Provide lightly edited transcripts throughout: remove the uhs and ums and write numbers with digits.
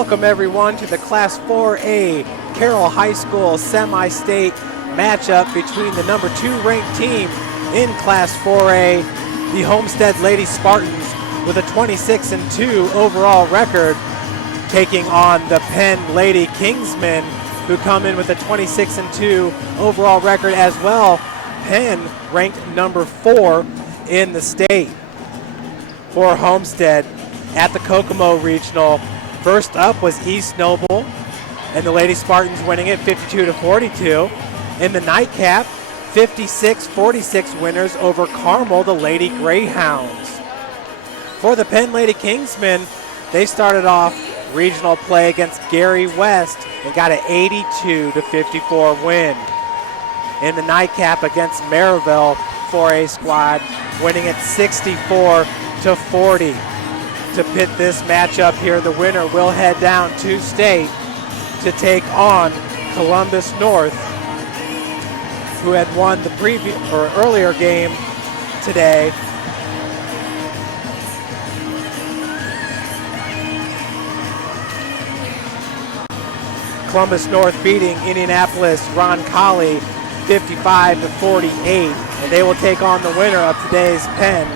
Welcome everyone to the Class 4A Carroll High School semi-state matchup between the number 2 ranked team in Class 4A, the Homestead Lady Spartans, with a 26-2 overall record, taking on the Penn Lady Kingsmen, who come in with a 26-2 overall record as well. Penn ranked number 4 in the state. For Homestead at the Kokomo Regional, first up was East Noble, and the Lady Spartans winning it 52-42. In the nightcap, 56-46 winners over Carmel, the Lady Greyhounds. For the Penn Lady Kingsmen, they started off regional play against Gary West and got an 82-54 win. In the nightcap against Merrillville, 4A squad, winning it 64-40. To pit this matchup here, the winner will head down to state to take on Columbus North, who had won the earlier game today. Columbus North beating Indianapolis Roncalli 55-48, and they will take on the winner of today's Penn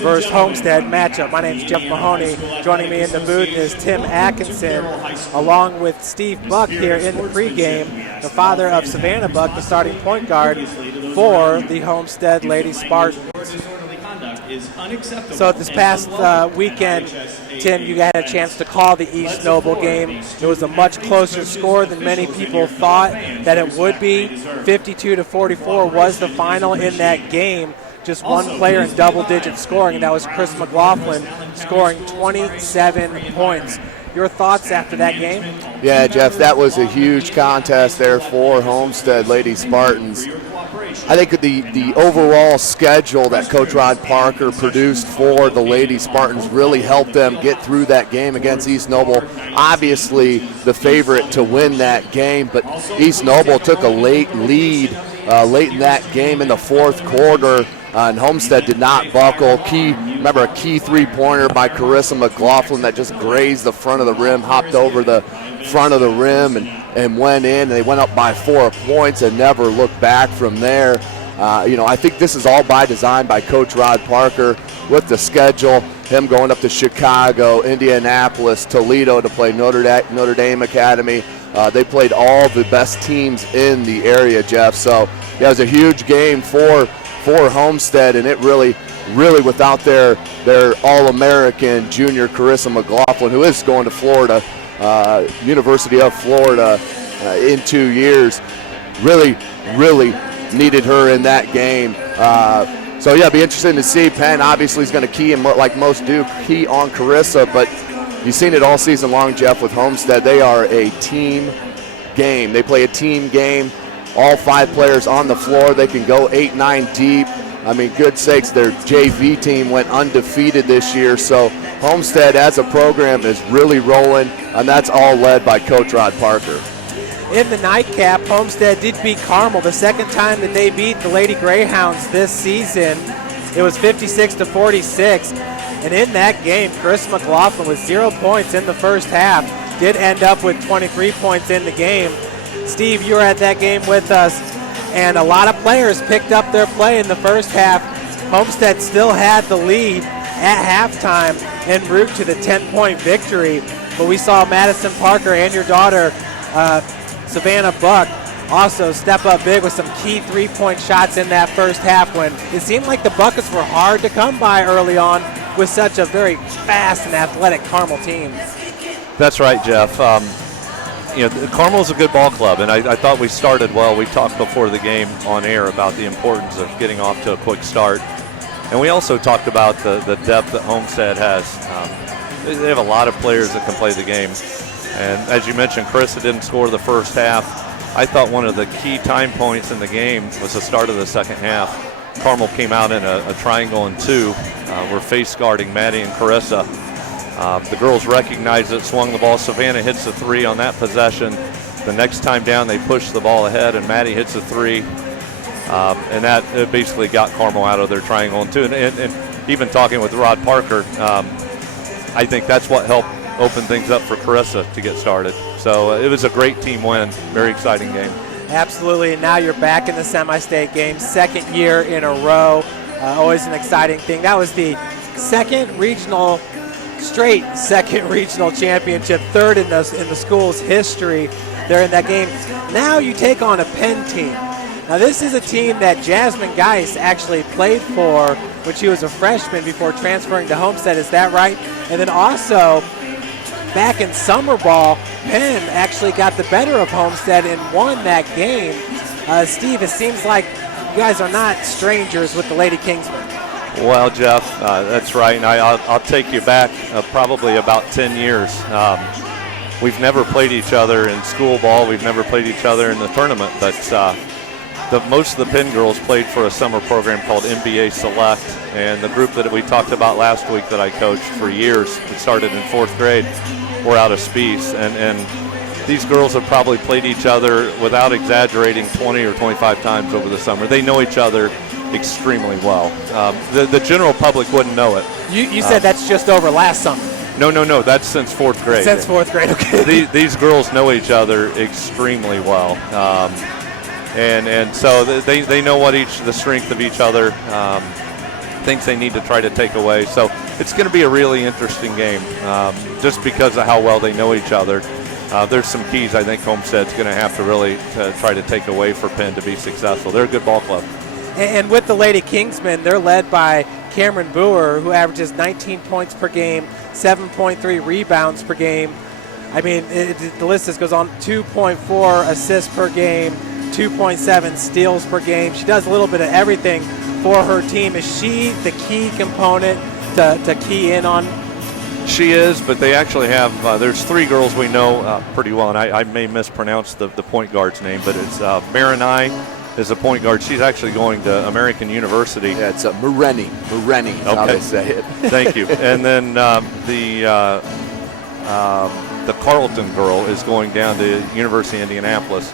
versus Homestead matchup. My name is Jeff Mahoney. Joining me in the booth is Tim Atkinson, along with Steve Buck here in the pregame, the father of Savannah Buck, the starting point guard for the Homestead Lady Spartans. So this past weekend, Tim, you had a chance to call the East Noble game. It was a much closer score than many people thought that it would be. 52-44 was the final in that game. Just one player in double-digit scoring, and that was Chris McLaughlin, scoring 27 points. Your thoughts after that game? Yeah, Jeff, that was a huge contest there for Homestead Lady Spartans. I think the overall schedule that Coach Rod Parker produced for the Lady Spartans really helped them get through that game against East Noble. Obviously the favorite to win that game, but East Noble took a late lead late in that game in the fourth quarter. And Homestead did not buckle. Remember a key three-pointer by Carissa McLaughlin that just grazed the front of the rim, hopped over the front of the rim and went in. And they went up by 4 points and never looked back from there. I think this is all by design by Coach Rod Parker with the schedule, him going up to Chicago, Indianapolis, Toledo to play Notre Dame Academy. They played all the best teams in the area, Jeff. So yeah, it was a huge game for Homestead, and it really without their All-American junior Carissa McLaughlin, who is going to Florida, University of Florida in 2 years, really needed her in that game. So yeah, it'll be interesting to see. Penn obviously is going to key, and like most do, key on Carissa, but you've seen it all season long, Jeff, with Homestead. They are a team game. They play a team game. All 5 players on the floor. They can go 8-9 deep. I mean, good sakes, their JV team went undefeated this year. So Homestead as a program is really rolling, and that's all led by Coach Rod Parker. In the nightcap, Homestead did beat Carmel the second time that they beat the Lady Greyhounds this season. It was 56-46. And in that game, Chris McLaughlin with 0 points in the first half did end up with 23 points in the game. Steve, you were at that game with us, and a lot of players picked up their play in the first half. Homestead still had the lead at halftime en route to the 10-point victory, but we saw Madison Parker and your daughter, Savannah Buck, also step up big with some key three-point shots in that first half when it seemed like the buckets were hard to come by early on with such a very fast and athletic Carmel team. That's right, Jeff. Carmel's a good ball club, and I thought we started well. We talked before the game on air about the importance of getting off to a quick start. And we also talked about the depth that Homestead has. They have a lot of players that can play the game. And as you mentioned, Carissa didn't score the first half. I thought one of the key time points in the game was the start of the second half. Carmel came out in a triangle and 2. We're face guarding Maddie and Carissa. The girls recognized it, swung the ball. Savannah hits the 3 on that possession. The next time down, they push the ball ahead, and Maddie hits a 3. And that basically got Carmel out of their triangle and 2. And even talking with Rod Parker, I think that's what helped opened things up for Carissa to get started. So it was a great team win, very exciting game. Absolutely, and now you're back in the semi-state game, second year in a row. Always an exciting thing. That was the second regional championship, third in the school's history there in that game. Now you take on a Penn team. Now this is a team that Jasmine Geis actually played for when she was a freshman before transferring to Homestead, is that right? And then also, back in summer ball, Penn actually got the better of Homestead and won that game. Steve, it seems like you guys are not strangers with the Lady Kingsmen. Well, Jeff, that's right, and I'll take you back probably about 10 years. We've never played each other in school ball. We've never played each other in the tournament, but most of the Penn girls played for a summer program called NBA Select, and the group that we talked about last week that I coached for years, it started in 4th grade, we're out of Spies, and these girls have probably played each other, without exaggerating, 20 or 25 times over the summer. They know each other extremely well. The general public wouldn't know it. You said that's just over last summer. No, that's since 4th grade. Since 4th grade, okay. These girls know each other extremely well. And so they know what the strength of each other, things they need to try to take away. So it's going to be a really interesting game, just because of how well they know each other. There's some keys I think Homestead's going to have to really try to take away for Penn to be successful. They're a good ball club. And with the Lady Kingsmen, they're led by Camryn Burr, who averages 19 points per game, 7.3 rebounds per game. I mean, the list just goes on. 2.4 assists per game, 2.7 steals per game. She does a little bit of everything for her team. Is she the key component to key in on? She is, but they actually have, there's 3 girls we know pretty well, and I may mispronounce the point guard's name, but it's Mahoney is a point guard. She's actually going to American University. Yeah, it's Mahoney is how they say it. Thank you. And then the Carleton girl is going down to University of Indianapolis,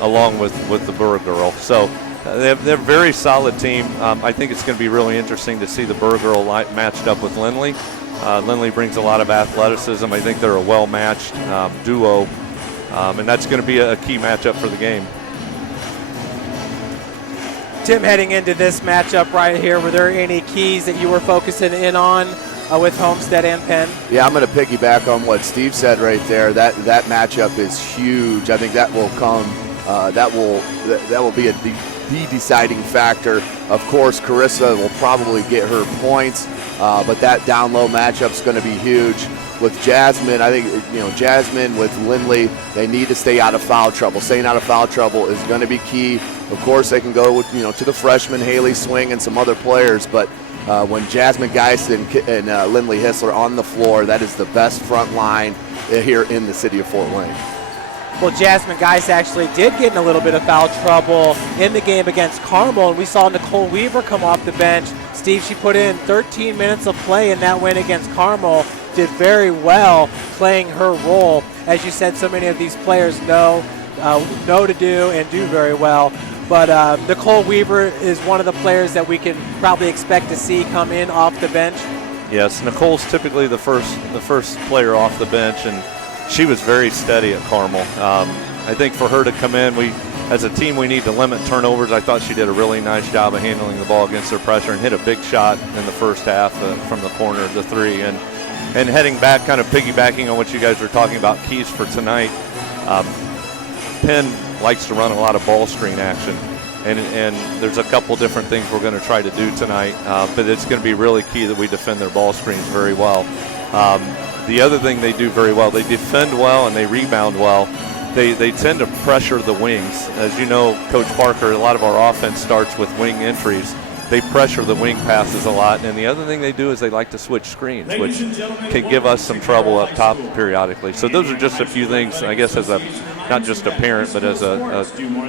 along with the Burr girl. So they're a very solid team. I think it's going to be really interesting to see the Burr girl matched up with Lindley. Lindley brings a lot of athleticism. I think they're a well-matched duo, and that's going to be a key matchup for the game. Tim, heading into this matchup right here, were there any keys that you were focusing in on with Homestead and Penn? Yeah, I'm going to piggyback on what Steve said right there. That matchup is huge. I think that will come. That will be the deciding factor. Of course, Carissa will probably get her points, but that down low matchup is going to be huge. With Jasmine, I think Jasmine with Lindley, they need to stay out of foul trouble. Staying out of foul trouble is going to be key. Of course, they can go with to the freshman Haley Swing and some other players, but when Jasmine Geis and Lindley Hissler on the floor, that is the best front line here in the city of Fort Wayne. Well, Jasmine Geis actually did get in a little bit of foul trouble in the game against Carmel, and we saw Nicole Weaver come off the bench. Steve, she put in 13 minutes of play in that win against Carmel, did very well playing her role. As you said, so many of these players know to do and do very well. But Nicole Weaver is one of the players that we can probably expect to see come in off the bench. Yes, Nicole's typically the first player off the bench, and she was very steady at Carmel. I think for her to come in, as a team, we need to limit turnovers. I thought she did a really nice job of handling the ball against their pressure and hit a big shot in the first half from the corner of the 3. And heading back, kind of piggybacking on what you guys were talking about, keys for tonight, Penn likes to run a lot of ball screen action. And there's a couple different things we're going to try to do tonight, but it's going to be really key that we defend their ball screens very well. The other thing they do very well, they defend well and they rebound well. They tend to pressure the wings. As you know, Coach Parker, a lot of our offense starts with wing entries. They pressure the wing passes a lot. And the other thing they do is they like to switch screens, which can give us some trouble up top periodically. So those are just a few things, I guess, as not just a parent, but as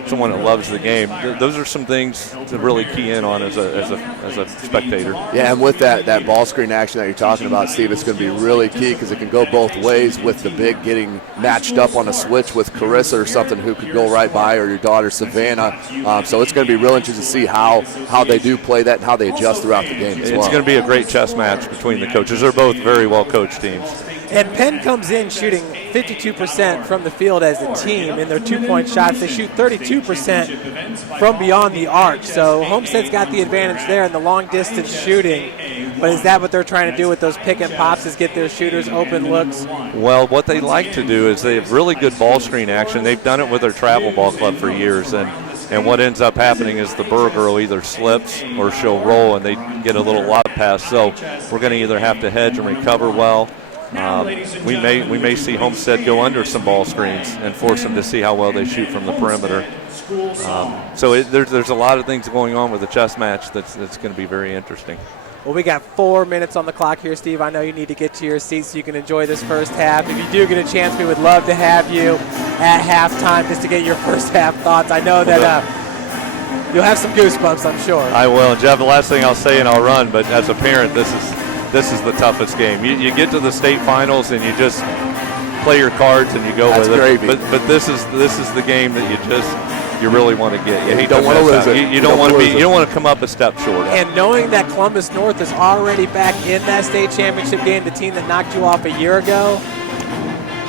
someone that loves the game. Those are some things to really key in on as a spectator. Yeah, and with that ball screen action that you're talking about, Steve, it's going to be really key because it can go both ways with the big getting matched up on a switch with Carissa or something who could go right by, or your daughter Savannah. So it's going to be real interesting to see how they do play that and how they adjust throughout the game as well. It's going to be a great chess match between the coaches. They're both very well coached teams. And Penn comes in shooting 52% from the field as a team. In their two-point shots, they shoot 32% from beyond the arc. So Homestead's got the advantage there in the long-distance shooting. But is that what they're trying to do with those pick and pops, is get their shooters open looks? Well, what they like to do is they have really good ball screen action. They've done it with their travel ball club for years. And what ends up happening is the Burr girl either slips or she'll roll and they get a little lob pass. So we're going to either have to hedge and recover well. We may see Homestead go under some ball screens and force them to see how well they shoot from the perimeter. So there's a lot of things going on with the chess match that's going to be very interesting. Well, we got 4 minutes on the clock here, Steve. I know you need to get to your seat so you can enjoy this first half. If you do get a chance, we would love to have you at halftime just to get your first half thoughts. I know that you'll have some goosebumps, I'm sure. I will. And Jeff, the last thing I'll say, and I'll run, but as a parent, this is the toughest game. You get to the state finals and you just play your cards and you go with it. But this is the game that you really want to get. You don't want to lose it. You don't want to come up a step short. And knowing that Columbus North is already back in that state championship game, the team that knocked you off a year ago,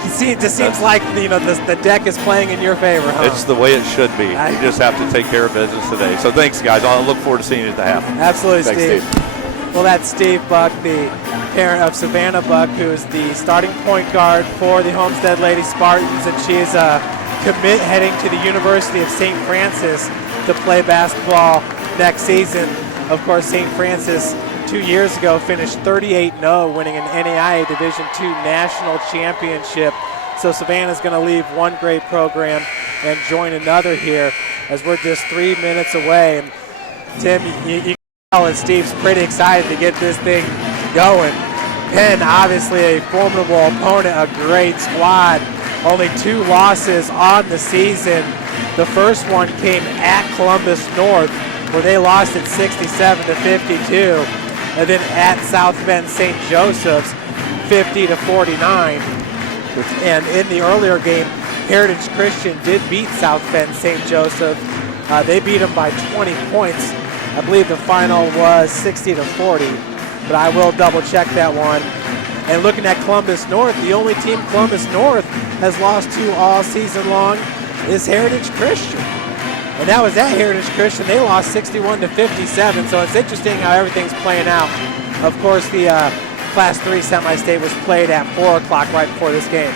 it just seems like the deck is playing in your favor, huh? It's the way it should be. You just have to take care of business today. So thanks, guys. I'll look forward to seeing you at the half. Absolutely, thanks, Steve. Well, that's Steve Buck, the parent of Savannah Buck, who is the starting point guard for the Homestead Lady Spartans, and she is a commit heading to the University of St. Francis to play basketball next season. Of course, St. Francis 2 years ago finished 38-0, winning an NAIA Division II national championship. So Savannah's going to leave one great program and join another here, as we're just 3 minutes away. And Tim, you can tell that Steve's pretty excited to get this thing going. Penn, obviously a formidable opponent, a great squad. Only 2 losses on the season. The first one came at Columbus North, where they lost at 67-52, and then at South Bend St. Joseph's, 50-49. And in the earlier game, Heritage Christian did beat South Bend St. Joseph. They beat them by 20 points. I believe the final was 60-40, but I will double check that one. And looking at Columbus North, the only team Columbus North has lost to all season long is Heritage Christian. And that was at Heritage Christian. They lost 61-57, so it's interesting how everything's playing out. Of course, the Class 3 semi-state was played at 4 o'clock right before this game.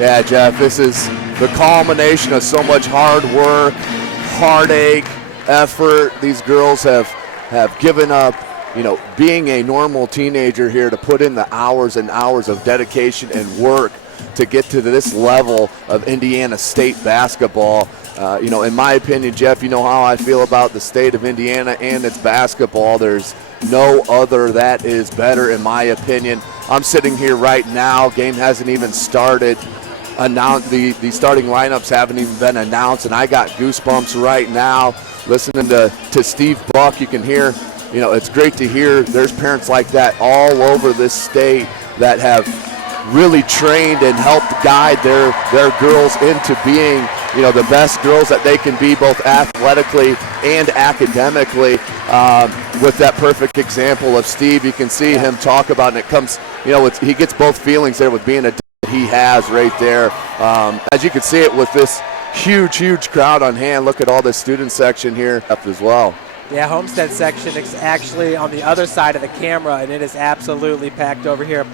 Yeah, Jeff, this is the culmination of so much hard work, heartache, effort. These girls have given up, being a normal teenager here to put in the hours and hours of dedication and work to get to this level of Indiana State basketball. In my opinion, Jeff, you know how I feel about the state of Indiana and its basketball. There's no other that is better, in my opinion. I'm sitting here right now. Game hasn't even started. The starting lineups haven't even been announced, and I got goosebumps right now listening to Steve Buck. You can hear, it's great to hear there's parents like that all over this state that have really trained and helped guide their girls into being, the best girls that they can be, both athletically and academically. With that perfect example of Steve, you can see him talk about, and it comes, he gets both feelings there with being a he has right there. As you can see it with this huge crowd on hand. Look at all the student section here up as well. Yeah, Homestead section is actually on the other side of the camera, and it is absolutely packed over here.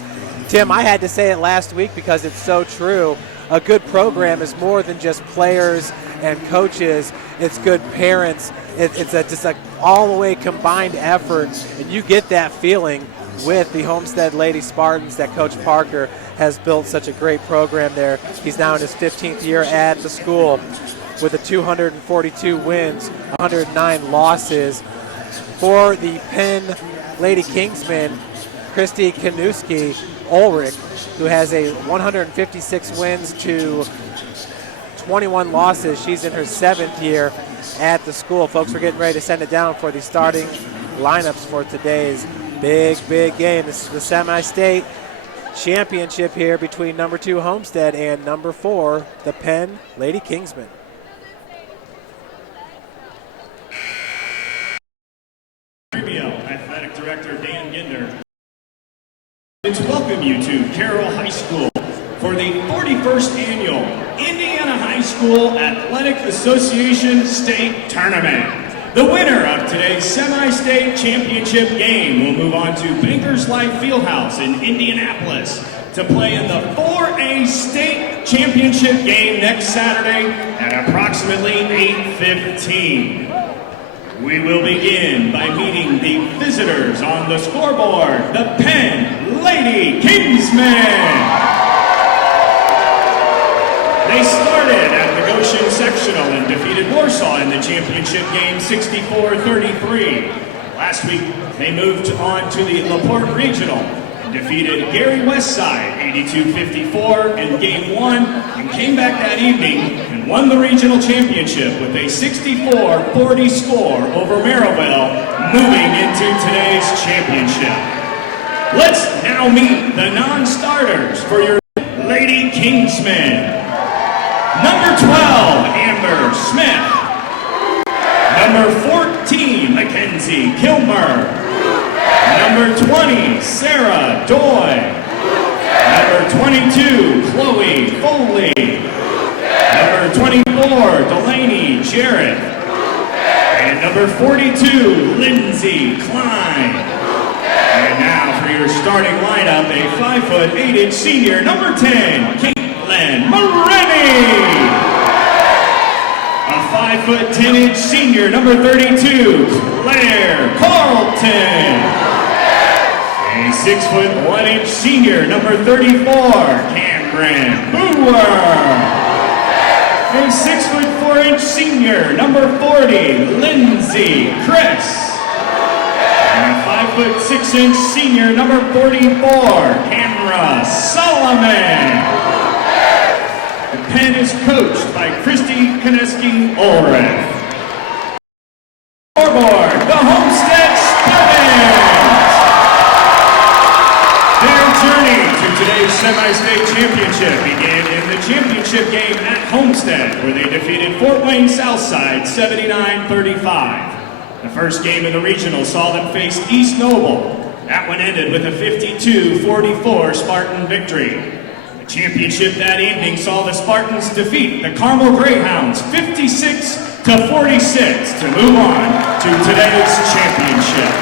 Tim, I had to say it last week because it's so true. A good program is more than just players and coaches. It's good parents. It's just an all-the-way combined effort, and you get that feeling with the Homestead Lady Spartans that Coach Parker has built such a great program there. He's now in his 15th year at the school with 242 wins, 109 losses. For the Penn Lady Kingsmen, Christy Kanuski Ulrich, who has a 156 wins to 21 losses. She's in her 7th year at the school. Folks, we're getting ready to send it down for the starting lineups for today's big game. This is the semi-state championship here between number 2 Homestead and number 4, the Penn Lady Kingsmen. To welcome you to Carroll High School for the 41st Annual Indiana High School Athletic Association State Tournament. The winner of today's semi-state championship game will move on to Bankers Life Fieldhouse in Indianapolis to play in the 4A State Championship game next Saturday at approximately 8:15. We will begin by meeting the visitors on the scoreboard, the Penn Lady Kingsmen. They started at the Goshen Sectional and defeated Warsaw in the championship game 64-33. Last week, they moved on to the LaPorte Regional and defeated Gary Westside 82-54 in game 1 and came back that evening and won the regional championship with a 64-40 score over Merrillville, moving into today's championship. Let's now meet the non-starters for your Lady Kingsmen. Number 12, Amber Smith. Number 14, Mackenzie Kilmer. Number 20, Sarah Doy. Number 22, Chloe Foley. Number 24, Delaney Jarrett. And number 42, Lindsay Klein. And now for your starting lineup, a 5'8" senior, number 10, Caitlin Mahoney. A 5'10" senior, number 32, Claire Carlton. A 6'1" senior, number 34, Camryn Burr. A 6'4" senior, number 40, Lindsay Chrise. And a 5'6" senior, number 44, Camra Solomon. The Penn is coached by Christy Koneski Ulrich. Scoreboard, the Homestead Spartans. Their journey to today's semi-state championship began in the championship game at Homestead, where they defeated Fort Wayne Southside 79-35. The first game of the regional saw them face East Noble. That one ended with a 52-44 Spartan victory. The championship that evening saw the Spartans defeat the Carmel Greyhounds 56-46 to move on to today's championship.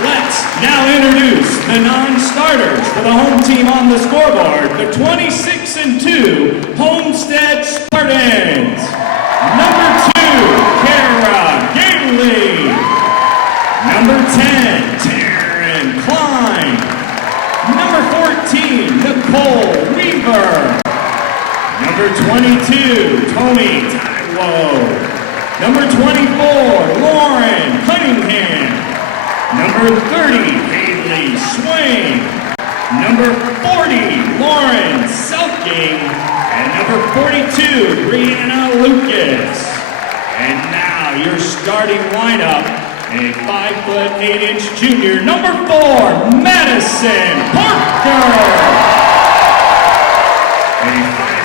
Let's now introduce the non-starters for the home team on the scoreboard, the 26-2 Homestead Spartans. Number 2, Kara Gailey. Number 10, Taryn Klein. Number 14, Nicole Weaver. Number 22, Tony Taiwo. Number 24, Lauren Cunningham. Number 30, Haley Swain. Number 40, Lauren Selking. And number 42, Brianna Lucas. And now your starting lineup, a 5'8" junior, number 4, Madison Parker. A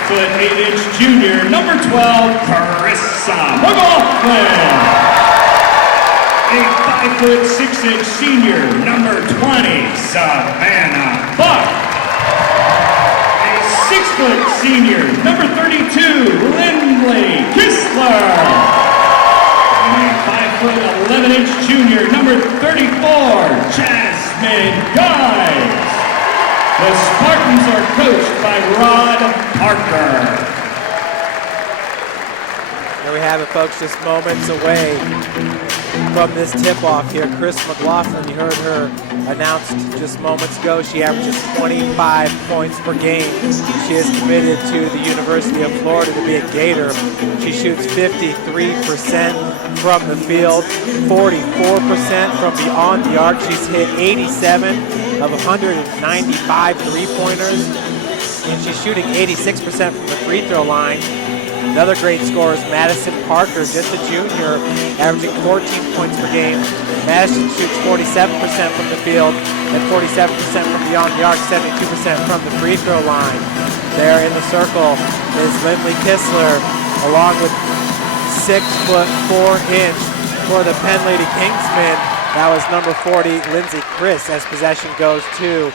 5'8" junior, number 12, Carissa McLaughlin. A 5'6" senior, number 20, Savannah Buck. A 6' senior, number 32, Lindley Kistler. And a 5'11" junior, number 34, Jasmine Guys. The Spartans are coached by Rod Parker. There we have it, folks, just moments away from this tip-off here. Chris McLaughlin, you heard her announced just moments ago. She averages 25 points per game. She is committed to the University of Florida to be a Gator. She shoots 53% from the field, 44% from beyond the arc. She's hit 87 of 195 three-pointers, and she's shooting 86% from the free throw line. Another great scorer is Madison Parker, just a junior, averaging 14 points per game. Madison shoots 47% from the field and 47% from beyond the arc, 72% from the free throw line. There in the circle is Lindley Kistler, along with 6'4" for the Penn Lady Kingsmen. That was number 40, Lindsay Chrise, as possession goes to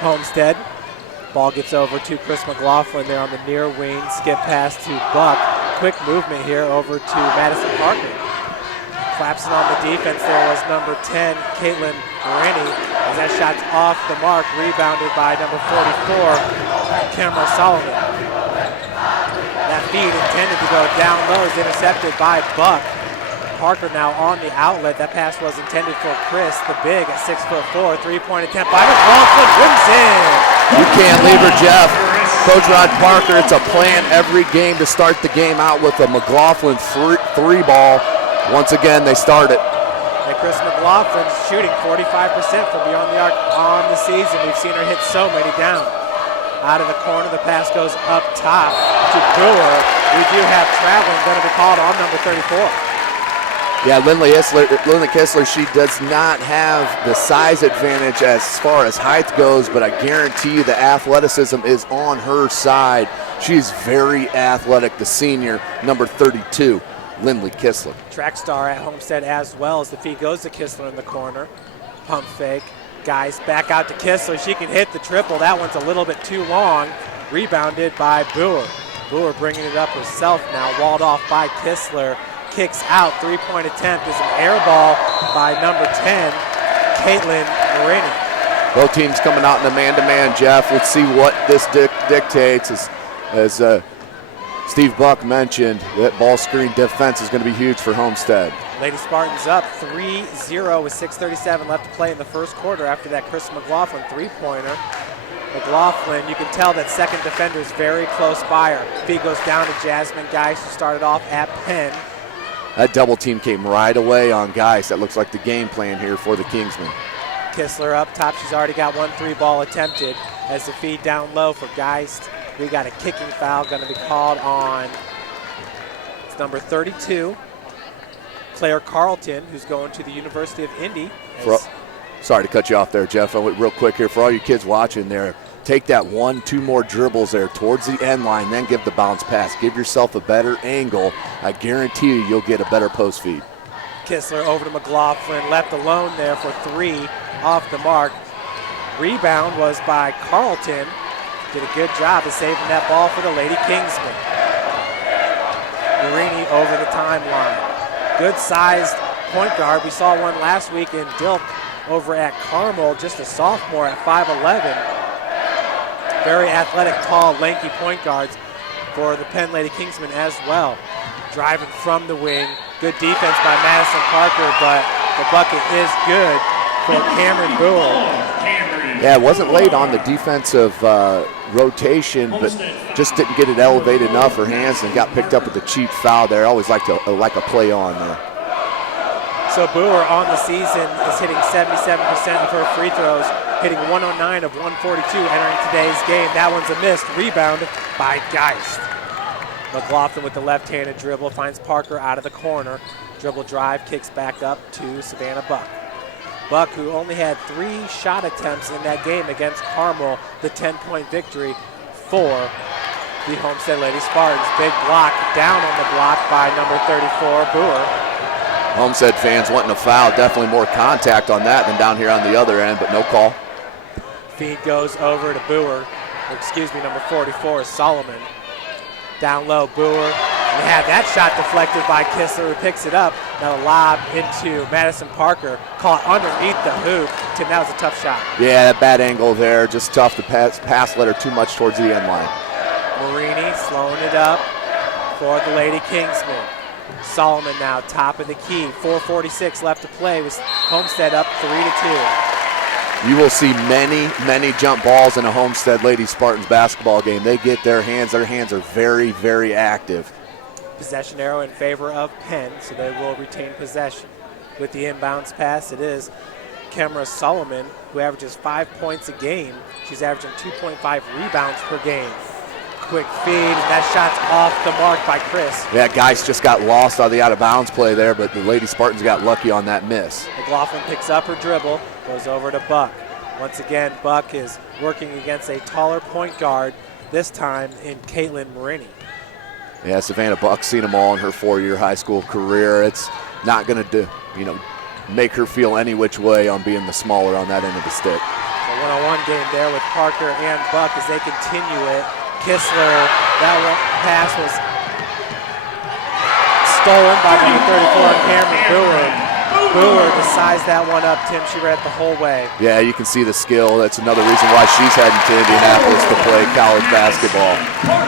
Homestead. Ball gets over to Chris McLaughlin there on the near wing. Skip pass to Buck. Quick movement here over to Madison Parker. Collapsing on the defense there was number 10, Caitlin Rennie. As that shot's off the mark, rebounded by number 44, Camryn Solomon. That feed intended to go down low is intercepted by Buck. Parker now on the outlet. That pass was intended for Chris, the big at 6'4", three-point attempt by McLaughlin. Rims in. You can't leave her, Jeff. Coach Rod Parker, it's a plan every game to start the game out with a McLaughlin three ball. Once again, they start it. And Chris McLaughlin's shooting 45% from beyond the arc on the season. We've seen her hit so many down. Out of the corner, the pass goes up top to Brewer. We do have traveling going to be called on number 34. Yeah, Lindley Kistler, she does not have the size advantage as far as height goes, but I guarantee you the athleticism is on her side. She's very athletic, the senior, number 32, Lindley Kistler. Track star at Homestead as well as the feed goes to Kistler in the corner. Pump fake. Guys back out to Kistler. She can hit the triple. That one's a little bit too long. Rebounded by Brewer. Brewer bringing it up herself now. Walled off by Kistler. Kicks out. Three-point attempt is an air ball by number 10, Caitlin Marini. Both teams coming out in the man-to-man, Jeff. Let's see what this dictates. As Steve Buck mentioned, that ball screen defense is going to be huge for Homestead. Lady Spartans up 3-0 with 6:37 left to play in the first quarter after that Chris McLaughlin three-pointer. McLaughlin, you can tell that second defender is very close by her. Feed goes down to Jasmine Geis, who started off at Penn. That double team came right away on Geis. That looks like the game plan here for the Kingsmen. Kistler up top. She's already got one three-ball attempted. As the feed down low for Geist, we got a kicking foul going to be called on. It's number 32, Claire Carlton, who's going to the University of Indy. Sorry to cut you off there, Jeff. Real quick here for all you kids watching there. Take that 1-2 more dribbles there towards the end line, then give the bounce pass. Give yourself a better angle. I guarantee you, you'll get a better post feed. Kistler over to McLaughlin, left alone there for three, off the mark. Rebound was by Carlton. Did a good job of saving that ball for the Lady Kingsmen. Marini over the timeline. Good-sized point guard. We saw one last week in Dilk over at Carmel, just a sophomore at 5'11". Very athletic, tall, lanky point guards for the Penn Lady Kingsmen as well. Driving from the wing. Good defense by Madison Parker, but the bucket is good for Camryn Burr. Yeah, it wasn't late on the defensive rotation, but just didn't get it elevated enough. Her hands and got picked up with a cheap foul there. I always like a play on there. So Brewer on the season is hitting 77% of her free throws, hitting 109 of 142 entering today's game. That one's a miss. Rebound by Geist. McLaughlin with the left-handed dribble finds Parker out of the corner. Dribble drive, kicks back up to Savannah Buck. Buck, who only had 3 shot attempts in that game against Carmel, the 10-point victory for the Homestead Lady Spartans. Big block down on the block by number 34, Brewer. Homestead fans wanting a foul. Definitely more contact on that than down here on the other end, but no call. Feed goes over to Brewer. Number 44 is Solomon. Down low, Brewer. And had that shot deflected by Kistler, who picks it up. Now a lob into Madison Parker. Caught underneath the hoop. Tim, that was a tough shot. Yeah, that bad angle there. Just tough to pass let her too much towards the end line. Marini slowing it up for the Lady Kingsmen. Solomon now top of the key. 4:46 left to play with Homestead up 3-2. You will see many jump balls in a Homestead Lady Spartans basketball game. They get their hands are very, very active. Possession arrow in favor of Penn, so they will retain possession. With the inbounds pass, it is Camryn Solomon, who averages 5 points a game. She's averaging 2.5 rebounds per game. Quick feed, and that shot's off the mark by Chris. Yeah, Geis just got lost on the out-of-bounds play there, but the Lady Spartans got lucky on that miss. McLaughlin picks up her dribble, goes over to Buck. Once again, Buck is working against a taller point guard, this time in Caitlin Marini. Yeah, Savannah Buck's seen them all in her 4-year high school career. It's not going to make her feel any which way on being the smaller on that end of the stick. So One-on-one game there with Parker and Buck as they continue it. Kistler, that pass was stolen by number 34, Camryn Burr. Burr decides that one up, Tim. She read it the whole way. Yeah, you can see the skill. That's another reason why she's heading to Indianapolis to play college basketball.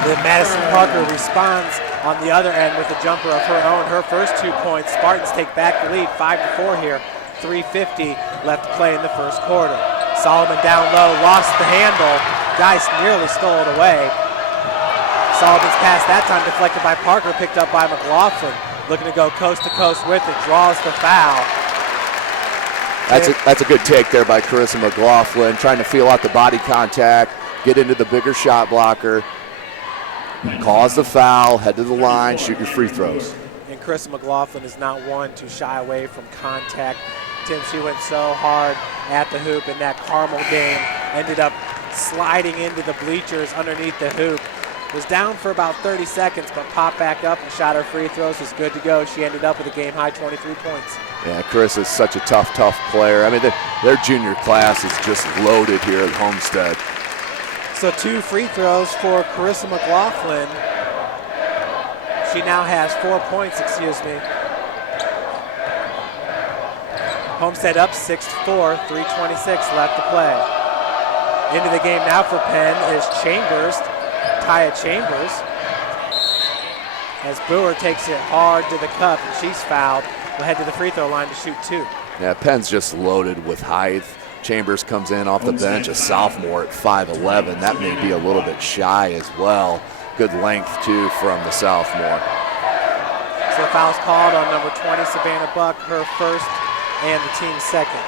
Then Madison Parker responds on the other end with a jumper of her own. Her first 2 points. Spartans take back the lead, 5-4 here. 3:50 left to play in the first quarter. Solomon down low, lost the handle. Geist nearly stole it away. Solomon's pass that time deflected by Parker, picked up by McLaughlin. Looking to go coast to coast with it, draws the foul. That's a good take there by Carissa McLaughlin, trying to feel out the body contact, get into the bigger shot blocker, cause the foul, head to the line, shoot your free throws. And Carissa McLaughlin is not one to shy away from contact. Tim, she went so hard at the hoop in that Carmel game, ended up sliding into the bleachers underneath the hoop. Was down for about 30 seconds, but popped back up and shot her free throws. Was good to go. She ended up with a game-high 23 points. Yeah, Chris is such a tough player. I mean, their junior class is just loaded here at Homestead. So 2 free throws for Carissa McLaughlin. She now has 4 points, Homestead up 6-4, 3:26 left to play. Into the game now for Penn is Taya Chambers, as Brewer takes it hard to the cup and she's fouled. We'll head to the free throw line to shoot 2. Yeah, Penn's just loaded with height. Chambers comes in off the bench, a sophomore at 5'11". That may be a little bit shy as well. Good length, too, from the sophomore. So foul's called on number 20, Savannah Buck, her first and the team's second.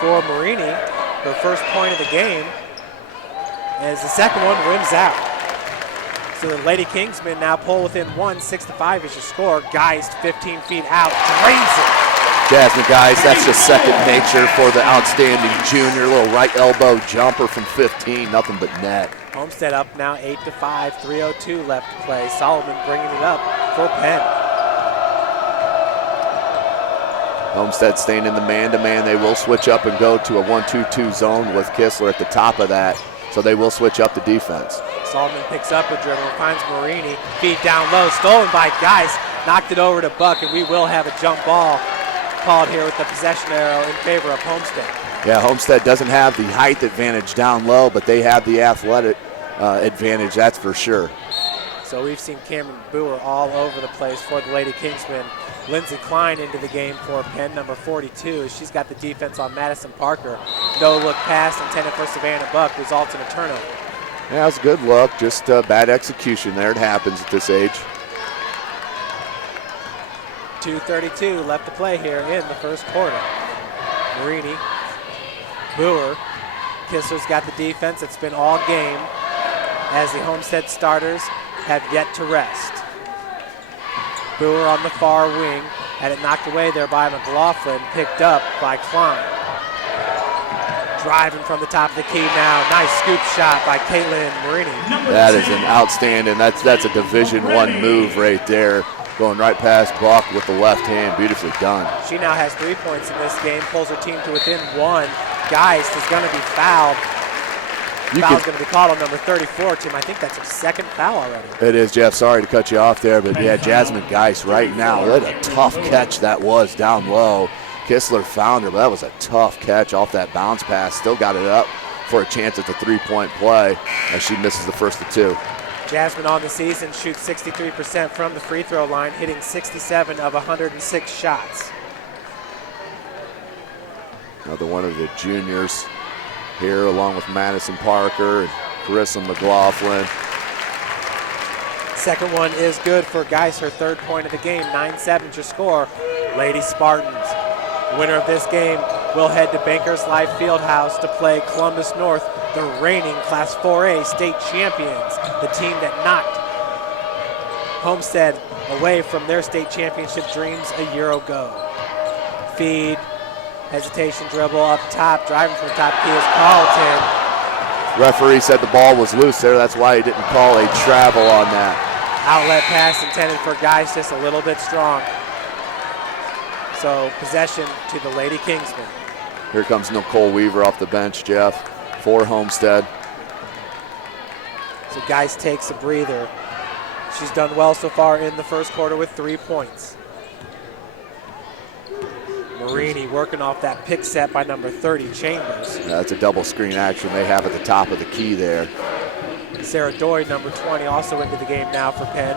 For Marini, her first point of the game, as the second one rims out. So the Lady Kingsmen now pull within 1, 6-5 is your score. Geist 15 feet out, drains it. Jasmine Geist, that's just second nature for the outstanding junior. Little right elbow jumper from 15, nothing but net. Homestead up now 8-5, 3:02 left to play. Solomon bringing it up for Penn. Homestead staying in the man-to-man. They will switch up and go to a 1-2-2 zone with Kistler at the top of that, so they will switch up the defense. Solomon picks up a dribble, finds Marini, feed down low, stolen by Geist, knocked it over to Buck, and we will have a jump ball called here with the possession arrow in favor of Homestead. Yeah, Homestead doesn't have the height advantage down low, but they have the athletic advantage, that's for sure. So we've seen Camryn Burr all over the place for the Lady Kingsmen. Lindsay Klein into the game for Penn, number 42. She's got the defense on Madison Parker. No look pass intended for Savannah Buck results in a turnover. Yeah, it was a good look, just bad execution there. It happens at this age. 2:32 left to play here in the first quarter. Marini, Brewer, Kistler's got the defense. It's been all game as the Homestead starters have yet to rest. Brewer on the far wing, had it knocked away there by McLaughlin, picked up by Klein. Driving from the top of the key now. Nice scoop shot by Caitlin Marini. That is an outstanding, that's a Division I move right there. Going right past Buck with the left hand, beautifully done. She now has 3 points in this game, pulls her team to within 1. Geist is going to be fouled. Foul's going to be called on number 34, Tim. I think that's her second foul already. It is, Jeff. Sorry to cut you off there, but yeah, Jasmine Geist right now. What a tough catch that was down low. Kistler found her, but that was a tough catch off that bounce pass. Still got it up for a chance at the three-point play as she misses the first of 2. Jasmine on the season shoots 63% from the free throw line, hitting 67 of 106 shots. Another one of the juniors here along with Madison Parker and Carissa McLaughlin. Second one is good for Geist, her third point of the game. 9-7 your score. Lady Spartans. Winner of this game will head to Bankers Life Fieldhouse to play Columbus North, the reigning Class 4A state champions, the team that knocked Homestead away from their state championship dreams a year ago. Feed, hesitation dribble up top, driving from the top key is Carlton. Referee said the ball was loose there. That's why he didn't call a travel on that. Outlet pass intended for guys just a little bit strong. So possession to the Lady Kingsmen. Here comes Nicole Weaver off the bench, Jeff, for Homestead. So Geis takes a breather. She's done well so far in the first quarter with 3 points. Marini working off that pick set by number 30, Chambers. That's a double screen action they have at the top of the key there. Sarah Doy, number 20, also into the game now for Penn.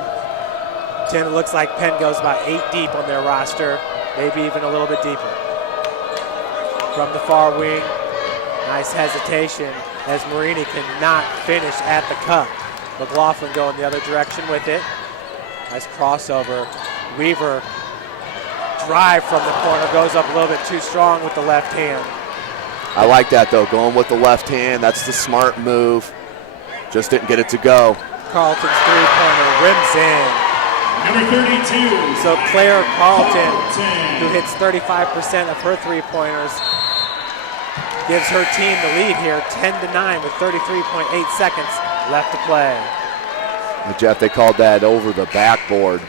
It looks like Penn goes about 8 deep on their roster, maybe even a little bit deeper. From the far wing, nice hesitation as Marini cannot finish at the cup. McLaughlin going the other direction with it. Nice crossover. Weaver drive from the corner, goes up a little bit too strong with the left hand. I like that though, going with the left hand. That's the smart move. Just didn't get it to go. Carlton's three-pointer rims in. Number 32. So Claire Carlton, who hits 35% of her three-pointers, gives her team the lead here, 10-9 with 33.8 seconds left to play. And Jeff, they called that over the backboard.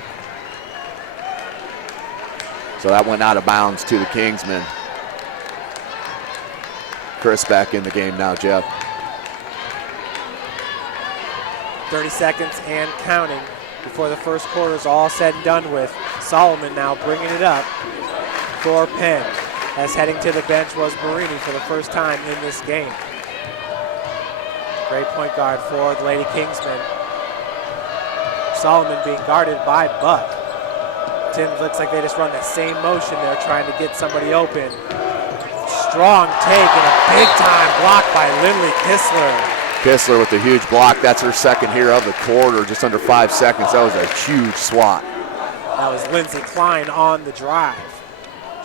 So that went out of bounds to the Kingsmen. Chris back in the game now, Jeff. 30 seconds and counting before the first quarter is all said and done with. Solomon now bringing it up for Penn, as heading to the bench was Marini for the first time in this game. Great point guard for the Lady Kingsmen. Solomon being guarded by Buck. Tim, looks like they just run that same motion there, trying to get somebody open. Strong take and a big time block by Lindley Kistler. Kistler with a huge block. That's her second here of the quarter, just under 5 seconds. That was a huge swat. That was Lindsay Klein on the drive.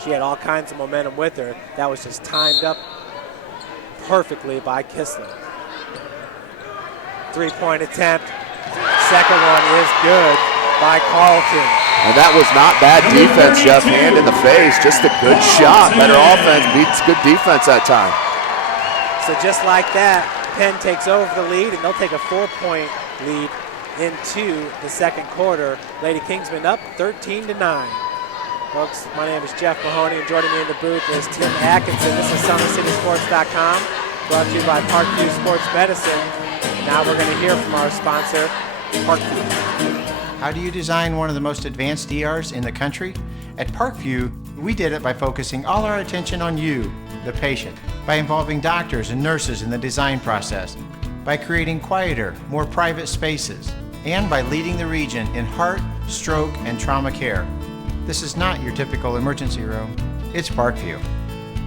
She had all kinds of momentum with her. That was just timed up perfectly by Kistler. Three-point attempt. Second one is good by Carlton. And that was not bad defense, Jeff. Hand in the face, just a good shot. Better offense beats good defense that time. So just like that, Penn takes over the lead, and they'll take a 4-point lead into the second quarter. Lady Kingsmen up 13-9. Folks, my name is Jeff Mahoney, and joining me in the booth is Tim Atkinson. This is SummitCitySports.com, brought to you by Parkview Sports Medicine. And now we're going to hear from our sponsor, Parkview. How do you design one of the most advanced ERs in the country? At Parkview, we did it by focusing all our attention on you, the patient, by involving doctors and nurses in the design process, by creating quieter, more private spaces, and by leading the region in heart, stroke, and trauma care. This is not your typical emergency room. It's Parkview.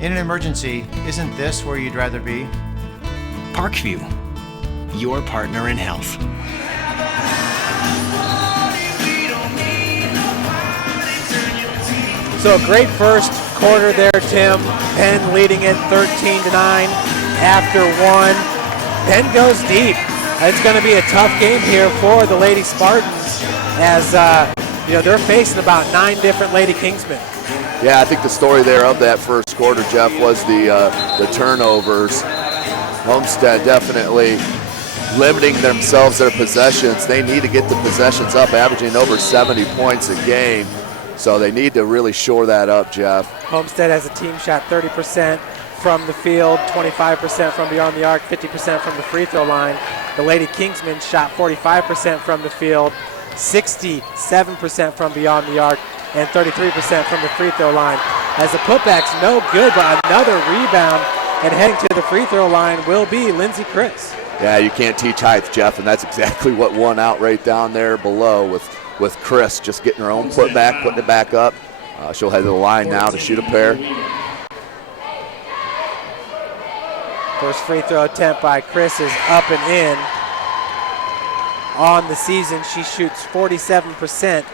In an emergency, isn't this where you'd rather be? Parkview, your partner in health. So a great first quarter there, Tim. Penn leading it 13-9 after one. Penn goes deep. It's going to be a tough game here for the Lady Spartans, as they're facing about 9 different Lady Kingsmen. Yeah, I think the story there of that first quarter, Jeff, was the turnovers. Homestead definitely limiting themselves their possessions. They need to get the possessions up, averaging over 70 points a game. So they need to really shore that up, Jeff. Homestead as a team shot 30% from the field, 25% from beyond the arc, 50% from the free throw line. The Lady Kingsmen shot 45% from the field, 67% from beyond the arc, and 33% from the free throw line. As the putback's no good, but another rebound, and heading to the free throw line will be Lindsay Chrise. Yeah, you can't teach height, Jeff, and that's exactly what won out right down there below with Chris just getting her own putback, putting it back up. She'll head to the line now to shoot a pair. First free throw attempt by Chris is up and in. On the season, she shoots 47%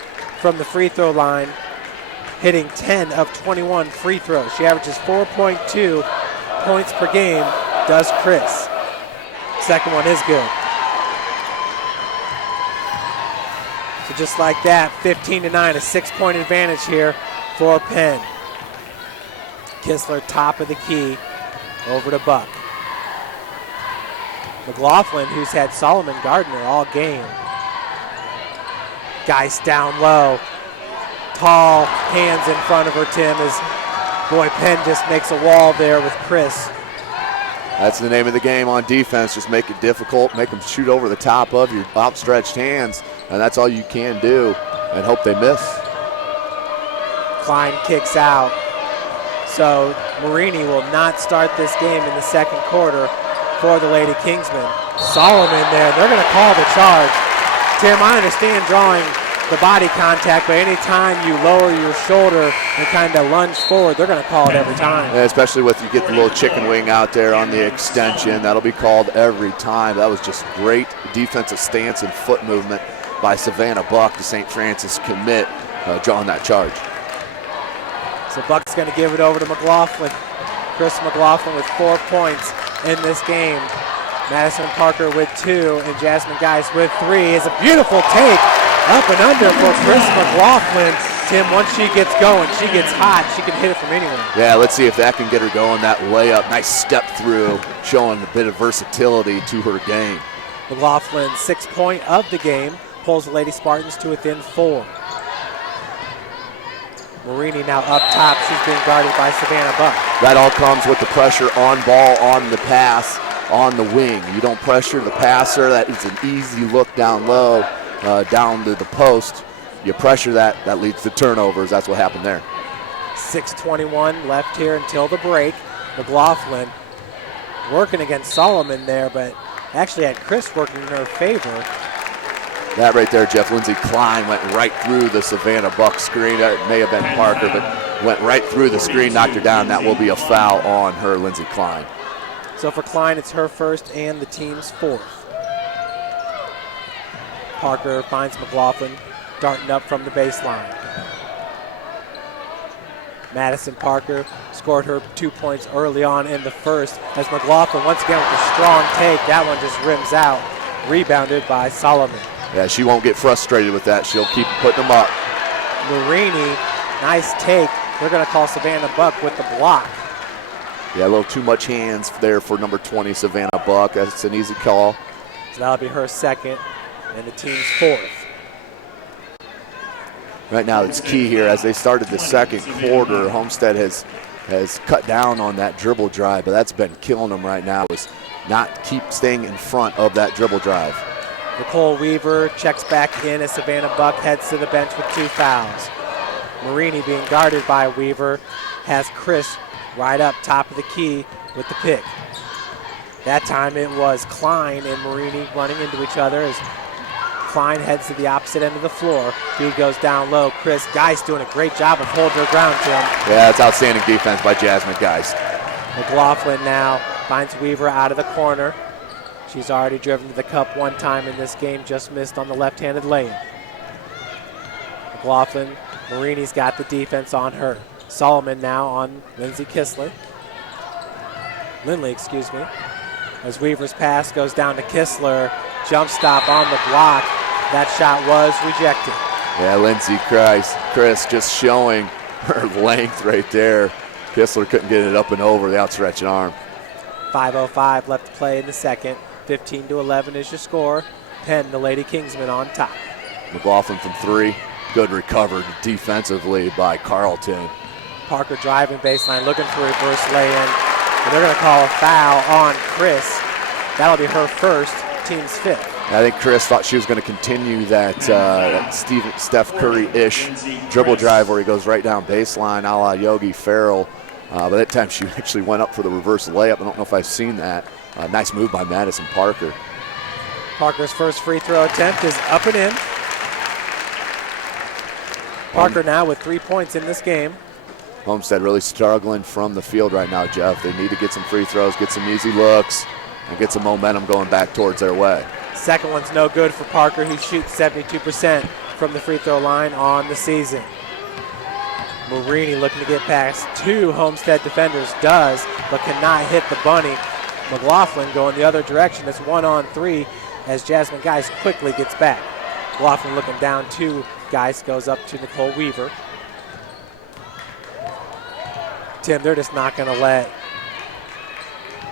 from the free throw line, hitting 10 of 21 free throws. She averages 4.2 points per game, does Chris. Second one is good. So just like that, 15-9, a 6-point advantage here for Penn. Kistler top of the key, over to Buck. McLaughlin, who's had Solomon Gardner all game. Geist down low. Tall hands in front of her, Tim, as boy, Penn just makes a wall there with Chris. That's the name of the game on defense. Just make it difficult, make them shoot over the top of your outstretched hands, and that's all you can do, and hope they miss. Klein kicks out. So Marini will not start this game in the second quarter for the Lady Kingsmen. Solomon there, they're going to call the charge. Tim, I understand drawing the body contact, but anytime you lower your shoulder and kind of lunge forward, they're going to call it every time. Yeah, especially with you get the little chicken wing out there on the extension. That'll be called every time. That was just great defensive stance and foot movement by Savannah Buck, the St. Francis commit, drawing that charge. So Buck's going to give it over to McLaughlin. Chris McLaughlin with 4 points in this game. Madison Parker with 2 and Jasmine Geist with 3. It's a beautiful take up and under for Chris McLaughlin. Tim, once she gets going, she gets hot. She can hit it from anywhere. Yeah, let's see if that can get her going, that layup. Nice step through, showing a bit of versatility to her game. McLaughlin, 6th point of the game, pulls the Lady Spartans to within 4. Marini now up top. She's being guarded by Savannah Buck. That all comes with the pressure on ball, on the pass, on the wing. You don't pressure the passer. That is an easy look down low, down to the post. You pressure that, that leads to turnovers. That's what happened there. 6:21 left here until the break. McLaughlin working against Solomon there, but actually had Chris working in her favor. That right there, Jeff, Lindsay Klein went right through the Savannah Buck screen. That may have been Parker, but went right through the screen, knocked her down. That will be a foul on her, Lindsay Klein. So for Klein, it's her first and the team's 4th. Parker finds McLaughlin darting up from the baseline. Madison Parker scored her 2 points early on in the first as McLaughlin once again with a strong take. That one just rims out, rebounded by Solomon. Yeah, she won't get frustrated with that. She'll keep putting them up. Marini, nice take. They're going to call Savannah Buck with the block. Yeah, a little too much hands there for number 20, Savannah Buck. That's an easy call. So that'll be her 2nd and the team's 4th. Right now it's key here. As they started the second quarter, Homestead has cut down on that dribble drive, but that's been killing them right now, is not keep staying in front of that dribble drive. Nicole Weaver checks back in as Savannah Buck heads to the bench with 2 fouls. Marini being guarded by Weaver has Chris right up top of the key with the pick. That time it was Klein and Marini running into each other as Klein heads to the opposite end of the floor. Feed goes down low. Chris Geist doing a great job of holding her ground, Tim. Yeah, that's outstanding defense by Jasmine Geist. McLaughlin now finds Weaver out of the corner. She's already driven to the cup 1 time in this game, just missed on the left-handed layup. McLaughlin, Marini's got the defense on her. Solomon now on Lindsay Lindley, excuse me. As Weaver's pass goes down to Kistler, jump stop on the block. That shot was rejected. Yeah, Lindsay Chris just showing her length right there. Kistler couldn't get it up and over the outstretched arm. 5:05 left to play in the second. 15-11 is your score. Penn, the Lady Kingsmen, on top. McLaughlin from 3. Good recovered defensively by Carlton. Parker driving baseline, looking for a reverse lay-in. And they're going to call a foul on Chris. That'll be her first, team's 5th. I think Chris thought she was going to continue that Steph Curry-ish dribble drive where he goes right down baseline a la Yogi Ferrell. But that time she actually went up for the reverse layup. I don't know if I've seen that. Nice move by Madison Parker. Parker's first free throw attempt is up and in. Parker now with 3 points in this game. Homestead really struggling from the field right now, Jeff. They need to get some free throws, get some easy looks, and get some momentum going back towards their way. Second one's no good for Parker, who shoots 72% from the free throw line on the season. Marini looking to get past 2 Homestead defenders, does, but cannot hit the bunny. McLaughlin going the other direction. It's 1-on-3 as Jasmine Geist quickly gets back. McLaughlin looking down 2. Geist goes up to Nicole Weaver. Tim, they're just not going to let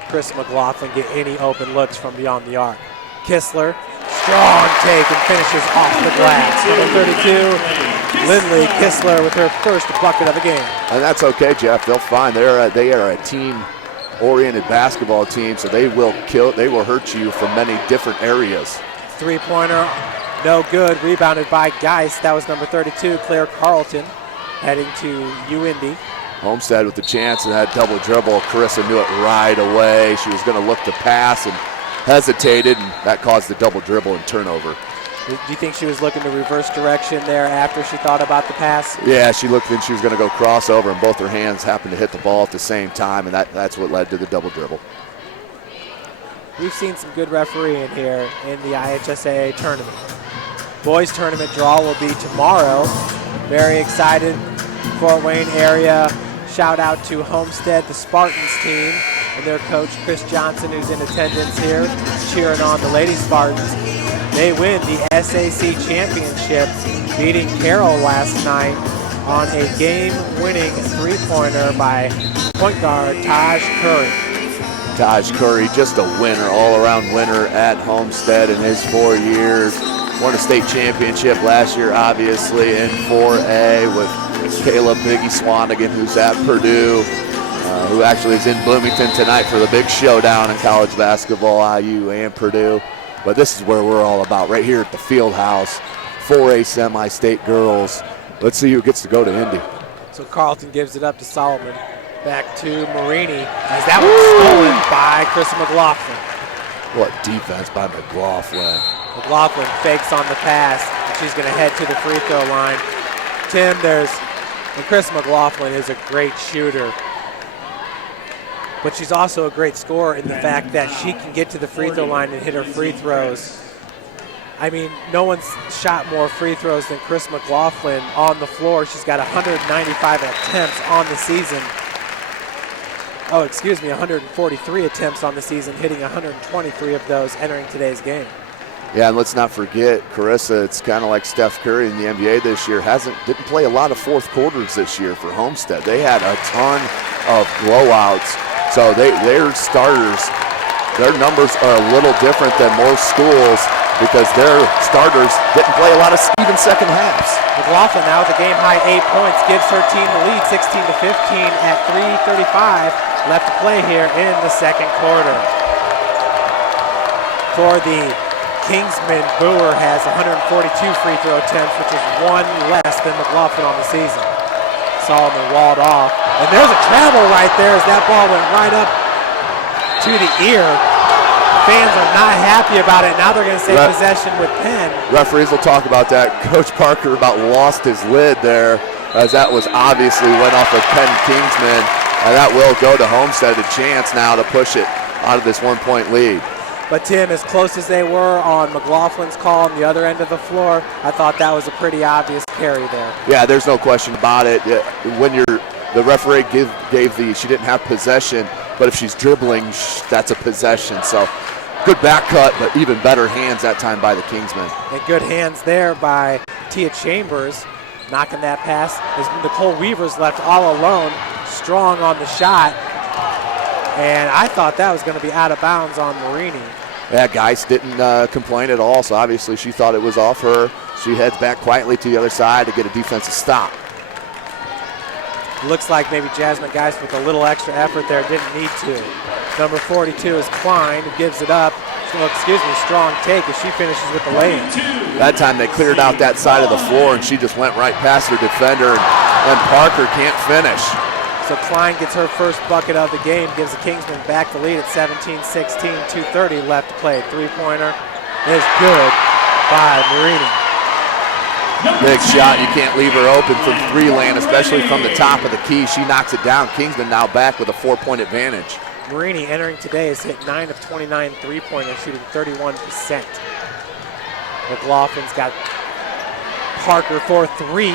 Chris McLaughlin get any open looks from beyond the arc. Kistler Strong take and finishes off the glass. Number 32, Lindley Kistler with her first bucket of the game. And that's okay, Jeff. They'll find they are a team-oriented basketball team, so they will hurt you from many different areas. Three-pointer, no good. Rebounded by Geist. That was number 32, Claire Carlton, heading to UIndy. Homestead with the chance and that double dribble. Carissa knew it right away. She was going to look to pass and hesitated, and that caused the double dribble and turnover. Do you think she was looking to reverse direction there after she thought about the pass? Yeah, she looked and she was going to go crossover, and both her hands happened to hit the ball at the same time, and that's what led to the double dribble. We've seen some good refereeing here in the IHSAA tournament. Boys tournament draw will be tomorrow. Very excited, Fort Wayne area. Shout out to Homestead, the Spartans team, and their coach, Chris Johnson, who's in attendance here, cheering on the Lady Spartans. They win the SAC championship, beating Carroll last night on a game-winning three-pointer by point guard Taj Curry. Taj Curry, just a winner, all-around winner at Homestead in his 4 years. Won a state championship last year, obviously, in 4A with Kayla Biggie Swanigan, who's at Purdue, who actually is in Bloomington tonight for the big showdown in college basketball, IU and Purdue. But this is where we're all about, right here at the field house, 4A semi-state girls. Let's see who gets to go to Indy. So Carlton gives it up to Solomon. Back to Marini, as that was stolen by Krista McLaughlin. What defense by McLaughlin. McLaughlin fakes on the pass, and she's going to head to the free throw line. Tim, and Chris McLaughlin is a great shooter, but she's also a great scorer in the fact that she can get to the free throw line and hit her free throws. I mean, no one's shot more free throws than Chris McLaughlin on the floor. She's got 195 attempts on the season. 143 attempts on the season, hitting 123 of those entering today's game. Yeah, and let's not forget, Carissa, it's kind of like Steph Curry in the NBA this year, didn't play a lot of fourth quarters this year for Homestead. They had a ton of blowouts, so their starters, their numbers are a little different than most schools because their starters didn't play a lot of even second halves. McLaughlin now with a game-high 8 points, gives her team the lead, 16-15 at 3:35 left to play here in the second quarter. For the Kingsmen, Brewer has 142 free throw attempts, which is one less than McLaughlin on the season. Solomon walled off, and there's a travel right there as that ball went right up to the ear. Fans are not happy about it. Now they're going to say possession with Penn. Referees will talk about that. Coach Parker about lost his lid there, as that was obviously went off of Penn Kingsmen, and that will go to Homestead, a chance now to push it out of this 1 point lead. But Tim, as close as they were on McLaughlin's call on the other end of the floor, I thought that was a pretty obvious carry there. Yeah, there's no question about it. When the referee gave she didn't have possession, but if she's dribbling, that's a possession. So good back cut, but even better hands that time by the Kingsmen. And good hands there by Tia Chambers, knocking that pass as Nicole Weaver's left all alone, strong on the shot. And I thought that was going to be out of bounds on Marini. Yeah, Geist didn't complain at all, so obviously she thought it was off her. She heads back quietly to the other side to get a defensive stop. Looks like maybe Jasmine Geist with a little extra effort there didn't need to. Number 42 is Klein, who gives it up. Strong take as she finishes with the lay-in. That time they cleared out that side of the floor, and she just went right past her defender, and Parker can't finish. So Klein gets her first bucket of the game, gives the Kingsmen back the lead at 17-16, 2:30 left to play. Three-pointer is good by Marini. Big shot, you can't leave her open from three land, especially from the top of the key. She knocks it down. Kingsmen now back with a 4-point advantage. Marini entering today has hit 9 of 29 three-pointers, shooting 31%. McLaughlin's got Parker for 3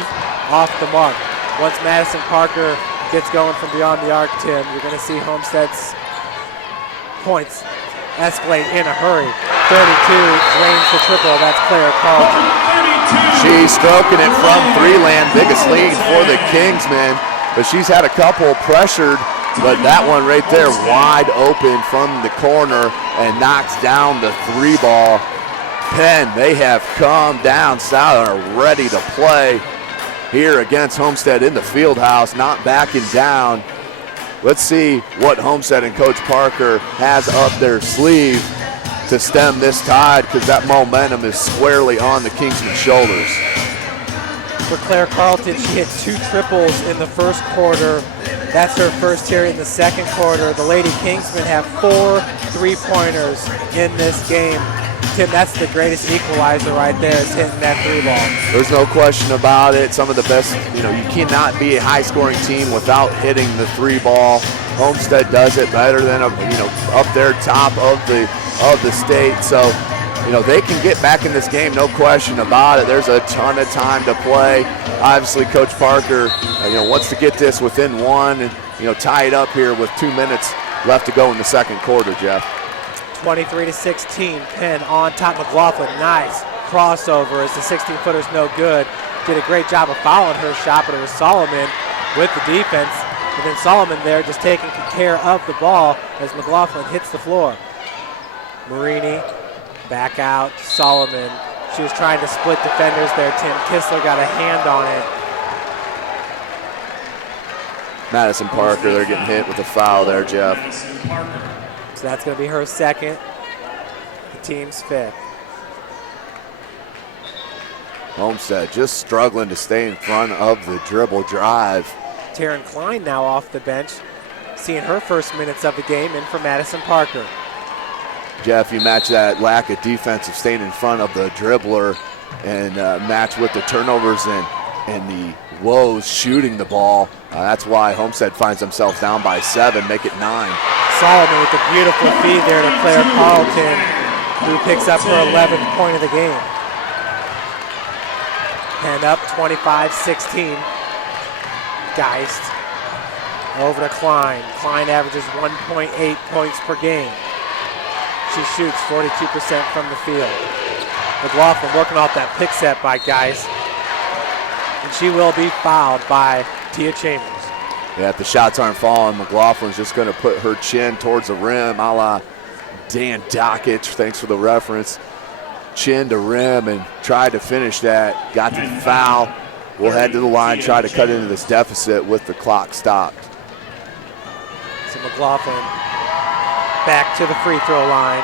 off the mark. Once Madison Parker gets going from beyond the arc, Tim, you're going to see Homestead's points escalate in a hurry. 32 range for triple. That's Claire Carlton. She's stroking it from three land. Biggest lead for the Kingsmen, but she's had a couple pressured, but that one right there wide open from the corner and knocks down the three ball Penn, they have come down south and are ready to play here against Homestead in the field house, not backing down. Let's see what Homestead and Coach Parker has up their sleeve to stem this tide, because that momentum is squarely on the Kingsmen shoulders. For Claire Carlton, she hit 2 triples in the first quarter. That's her first here in the second quarter. The Lady Kingsmen have 4 3-pointers in this game. Tim, that's the greatest equalizer right there, is hitting that 3 ball. There's no question about it. Some of the best, you cannot be a high-scoring team without hitting the 3 ball. Homestead does it better than, up there top of the state. So, they can get back in this game, no question about it. There's a ton of time to play. Obviously, Coach Parker, wants to get this within 1 and, tie it up here with 2 minutes left to go in the second quarter, Jeff. 23-16, Penn on top. McLaughlin, nice crossover as the 16-footer's no good. Did a great job of following her shot, but it was Solomon with the defense. And then Solomon there just taking care of the ball as McLaughlin hits the floor. Marini back out, Solomon. She was trying to split defenders there. Tim Kistler got a hand on it. Madison Parker, they're getting hit with a foul there, Jeff. So that's going to be her second, the team's 5th. Homestead just struggling to stay in front of the dribble drive. Taryn Klein now off the bench, seeing her first minutes of the game in for Madison Parker. Jeff, you match that lack of defense of staying in front of the dribbler and match with the turnovers and the woes shooting the ball. That's why Homestead finds themselves down by 7, make it 9. Solomon with a beautiful feed there to Claire Carlton, who picks up her 11th point of the game. Penn up 25-16. Geist over to Klein. Klein averages 1.8 points per game. She shoots 42% from the field. McLaughlin working off that pick set by Geist. And she will be fouled by Tia Chambers. Yeah, if the shots aren't falling, McLaughlin's just going to put her chin towards the rim, a la Dan Dockich, thanks for the reference. Chin to rim and try to finish that. Got the foul. We'll head to the line, try to cut into this deficit with the clock stopped. So McLaughlin back to the free throw line.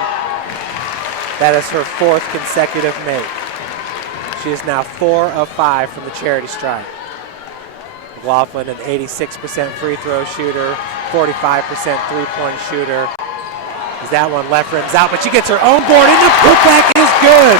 That is her 4th consecutive make. She is now 4 of 5 from the charity stripe. McLaughlin, an 86% free throw shooter, 45% three-point shooter. As that one left rims out, but she gets her own board, and the putback is good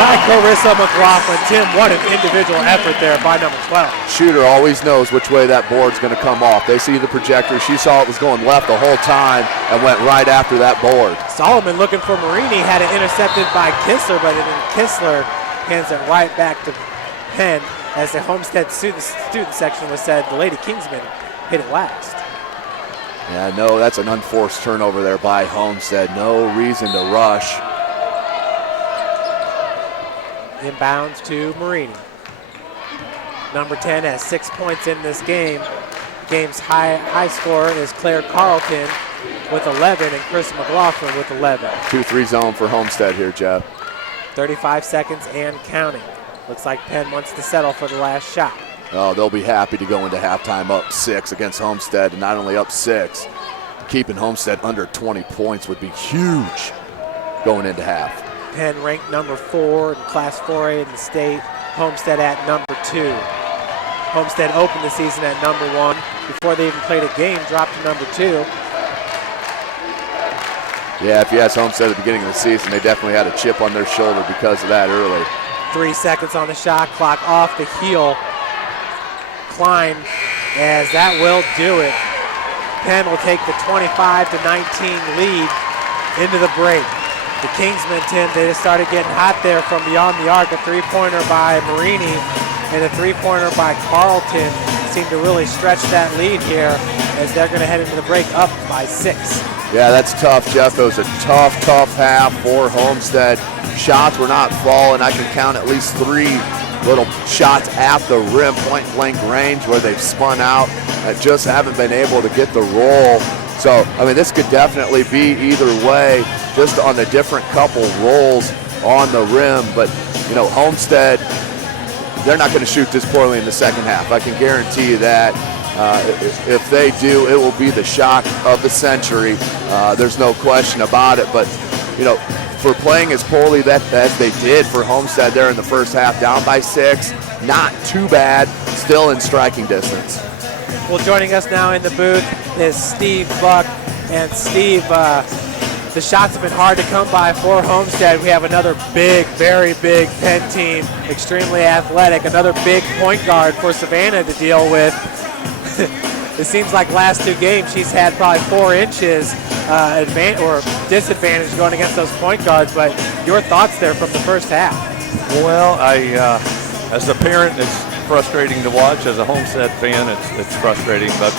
by Clarissa McLaughlin. Tim, what an individual effort there by number 12. Shooter always knows which way that board's going to come off. They see the projector. She saw it was going left the whole time and went right after that board. Solomon looking for Marini, had it intercepted by Kistler, but then Kistler hands it right back to Penn. As the Homestead student section was said, the Lady Kingsmen hit it last. Yeah, no, that's an unforced turnover there by Homestead. No reason to rush. Inbounds to Marini. Number 10 has 6 points in this game. Game's high scorer is Claire Carlton with 11 and Chris McLaughlin with 11. 2-3 zone for Homestead here, Jeff. 35 seconds and counting. Looks like Penn wants to settle for the last shot. Oh, they'll be happy to go into halftime up 6 against Homestead, and not only up 6, keeping Homestead under 20 points would be huge going into half. Penn ranked number 4 in Class 4A in the state. Homestead at number 2. Homestead opened the season at number 1. Before they even played a game, dropped to number 2. Yeah, if you ask Homestead at the beginning of the season, they definitely had a chip on their shoulder because of that early. 3 seconds on the shot clock, off the heel. Klein, as that will do it. Penn will take the 25-19 lead into the break. The Kingsmen, Tim, they just started getting hot there from beyond the arc. A three-pointer by Marini and a three-pointer by Carlton seem to really stretch that lead here as they're going to head into the break up by 6. Yeah, that's tough, Jeff. It was a tough half for Homestead. Shots were not falling. I can count at least 3 little shots at the rim, point-blank range, where they've spun out and just haven't been able to get the roll. So, I mean, this could definitely be either way, just on the different couple rolls on the rim. But, Homestead, they're not going to shoot this poorly in the second half. I can guarantee you that. If they do, it will be the shock of the century. There's no question about it. But, for playing as poorly as they did for Homestead there in the first half, down by 6, not too bad, still in striking distance. Well, joining us now in the booth is Steve Buck. And Steve, the shots have been hard to come by for Homestead. We have another big, very big Penn team, extremely athletic, another big point guard for Savannah to deal with. It seems like last 2 games she's had probably 4 inches advantage or disadvantage going against those point guards. But your thoughts there from the first half? Well, as a parent, it's frustrating to watch. As a Homestead fan, it's frustrating. But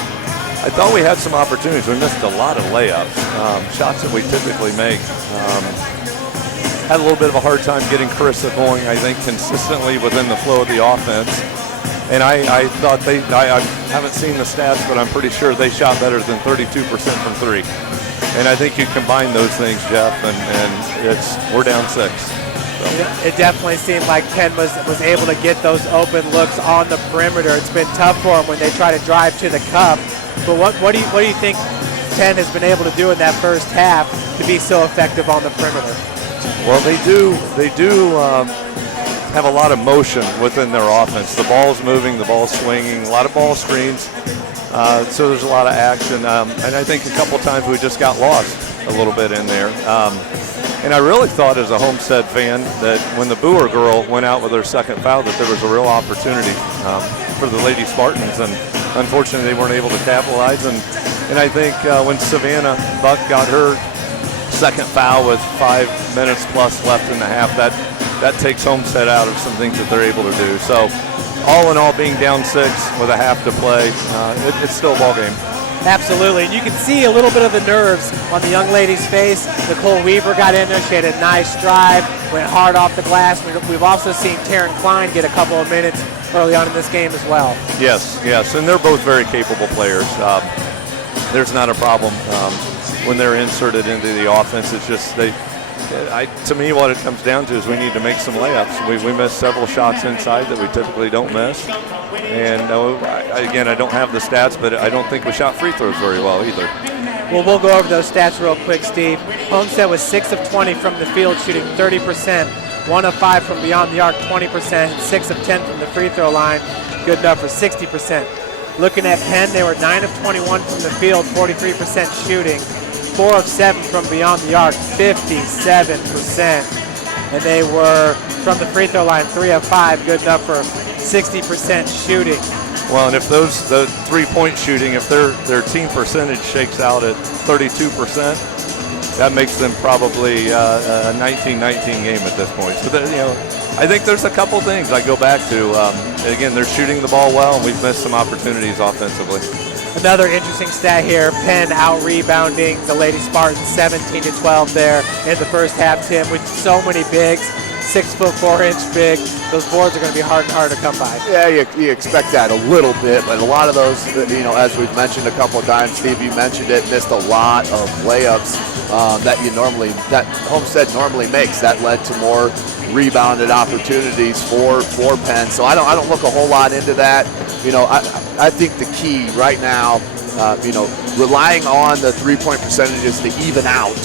I thought we had some opportunities. We missed a lot of layups, shots that we typically make. Had a little bit of a hard time getting Carissa going, I think, consistently within the flow of the offense. And I thought I haven't seen the stats, but I'm pretty sure they shot better than 32% from 3. And I think you combine those things, Jeff, and we're down 6. It definitely seemed like Penn was able to get those open looks on the perimeter. It's been tough for them when they try to drive to the cup. But what do you think Penn has been able to do in that first half to be so effective on the perimeter? Well, they do have a lot of motion within their offense. The ball's moving, the ball's swinging, a lot of ball screens. So there's a lot of action. And I think a couple times we just got lost a little bit in there. And I really thought as a Homestead fan that when the Boer girl went out with her second foul that there was a real opportunity for the Lady Spartans. And unfortunately they weren't able to capitalize. And I think when Savannah Buck got her second foul with 5 minutes plus left in the half, that takes Homestead out of some things that they're able to do. So all in all, being down 6 with a half to play, it's still a ball game. Absolutely, and you can see a little bit of the nerves on the young lady's face. Nicole Weaver got in there. She had a nice drive, went hard off the glass. We've also seen Taryn Klein get a couple of minutes early on in this game as well. Yes, and they're both very capable players. There's not a problem when they're inserted into the offense. It's just to me, what it comes down to is we need to make some layups. We missed several shots inside that we typically don't miss. And again, I don't have the stats, but I don't think we shot free throws very well either. Well, we'll go over those stats real quick, Steve. Homestead was 6 of 20 from the field, shooting 30%, 1 of 5 from beyond the arc, 20%, 6 of 10 from the free throw line, good enough for 60%. Looking at Penn, they were 9 of 21 from the field, 43% shooting. 4 of 7 from beyond the arc, 57%. And they were, from the free throw line, 3 of 5, good enough for 60% shooting. Well, and if the three-point shooting, if their team percentage shakes out at 32%, that makes them probably a 19-19 game at this point. So, I think there's a couple things I go back to. Again, they're shooting the ball well, and we've missed some opportunities offensively. Another interesting stat here, Penn out-rebounding the Lady Spartans 17-12 there in the first half, Tim, with so many bigs, 6'4" big. Those boards are going to be hard and hard to come by. Yeah, you expect that a little bit, but a lot of those, as we've mentioned a couple of times, Steve, you mentioned it, missed a lot of layups that Homestead normally makes. That led to more rebounded opportunities for Penn. So I don't look a whole lot into that. I think the key right now, relying on the three-point percentages to even out,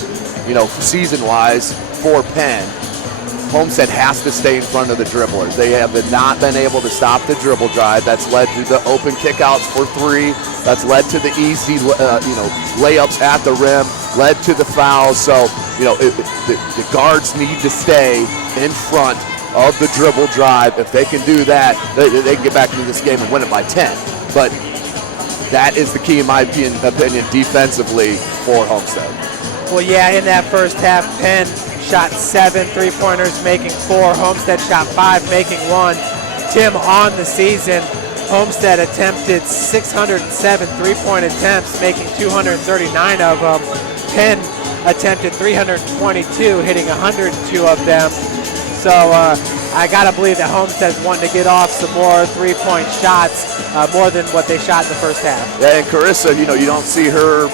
season-wise for Penn, Homestead has to stay in front of the dribblers. They have not been able to stop the dribble drive. That's led to the open kickouts for 3. That's led to the easy, layups at the rim, led to the fouls. So, the guards need to stay in front of the dribble drive. If they can do that, they can get back into this game and win it by 10. But that is the key, in my opinion, defensively for Homestead. Well, yeah, in that first half, Penn shot 7 3-pointers, making 4. Homestead shot 5, making 1. Tim, on the season, Homestead attempted 607 three-point attempts, making 239 of them. Penn attempted 322, hitting 102 of them. So I got to believe that Homestead's wanting to get off some more three-point shots, more than what they shot in the first half. Yeah, and Carissa, you don't see her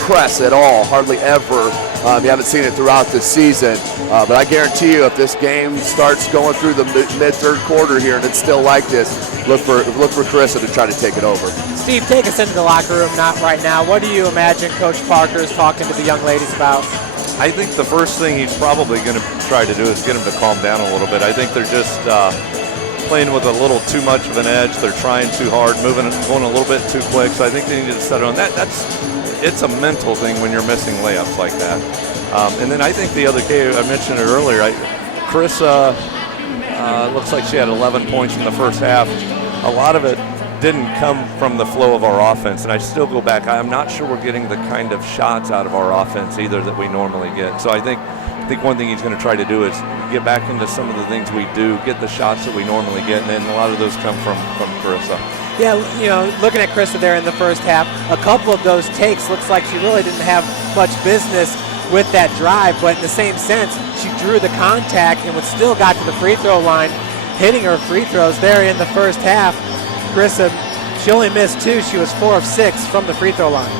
press at all, hardly ever You haven't seen it throughout the season, but I guarantee you if this game starts going through the mid-third quarter here and it's still like this, look for Carissa to try to take it over. Steve, take us into the locker room, not right now. What do you imagine Coach Parker is talking to the young ladies about? I think the first thing he's probably going to try to do is get them to calm down a little bit. I think they're just playing with a little too much of an edge. They're trying too hard, going a little bit too quick. So I think they need to settle on that. It's a mental thing when you're missing layups like that. And then I think the other key, I mentioned it earlier, Carissa looks like she had 11 points in the first half. A lot of it didn't come from the flow of our offense, and I still go back. I'm not sure we're getting the kind of shots out of our offense either that we normally get. So I think one thing he's going to try to do is get back into some of the things we do, get the shots that we normally get, and then a lot of those come from Carissa. Yeah, looking at Carissa there in the first half, a couple of those takes looks like she really didn't have much business with that drive, but in the same sense, she drew the contact and still got to the free throw line, hitting her free throws there in the first half. Carissa, she only missed 2. She was 4 of 6 from the free throw line.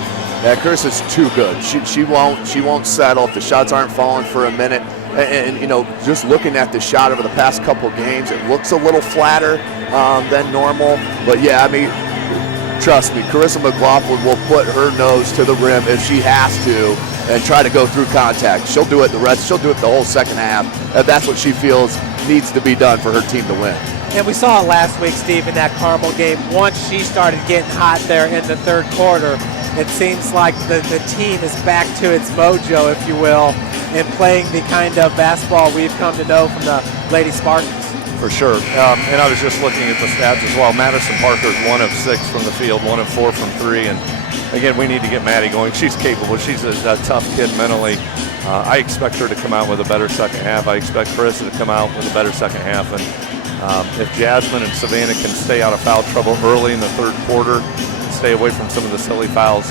Yeah, Carissa's too good. She won't settle if the shots aren't falling for a minute. And just looking at the shot over the past couple games, it looks a little flatter than normal. But yeah, I mean, trust me, Carissa McLaughlin will put her nose to the rim if she has to and try to go through contact. She'll do it she'll do it the whole second half. And that's what she feels needs to be done for her team to win. And we saw it last week, Steve, in that Carmel game. Once she started getting hot there in the third quarter, it seems like the team is back to its mojo, if you will, in playing the kind of basketball we've come to know from the Lady Spartans. For sure. And I was just looking at the stats as well. Madison Parker's 1 of 6 from the field, 1 of 4 from 3. And again, we need to get Maddie going. She's capable. She's a tough kid mentally. I expect her to come out with a better second half. I expect Carissa to come out with a better second half. And if Jasmine and Savannah can stay out of foul trouble early in the third quarter, stay away from some of the silly fouls.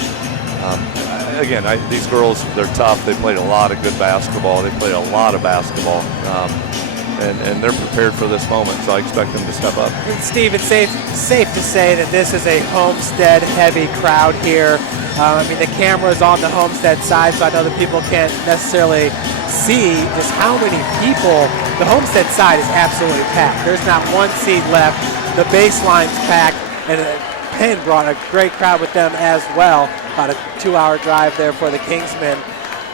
Again, these girls, they're tough. They played a lot of good basketball. They played a lot of basketball. And they're prepared for this moment, so I expect them to step up. And Steve, it's safe to say that this is a Homestead-heavy crowd here. I mean, the camera is on the Homestead side, so I know that people can't necessarily see just how many people. The Homestead side is absolutely packed. There's not one seat left. The baseline's packed, and Penn brought a great crowd with them as well. About a 2-hour drive there for the Kingsmen.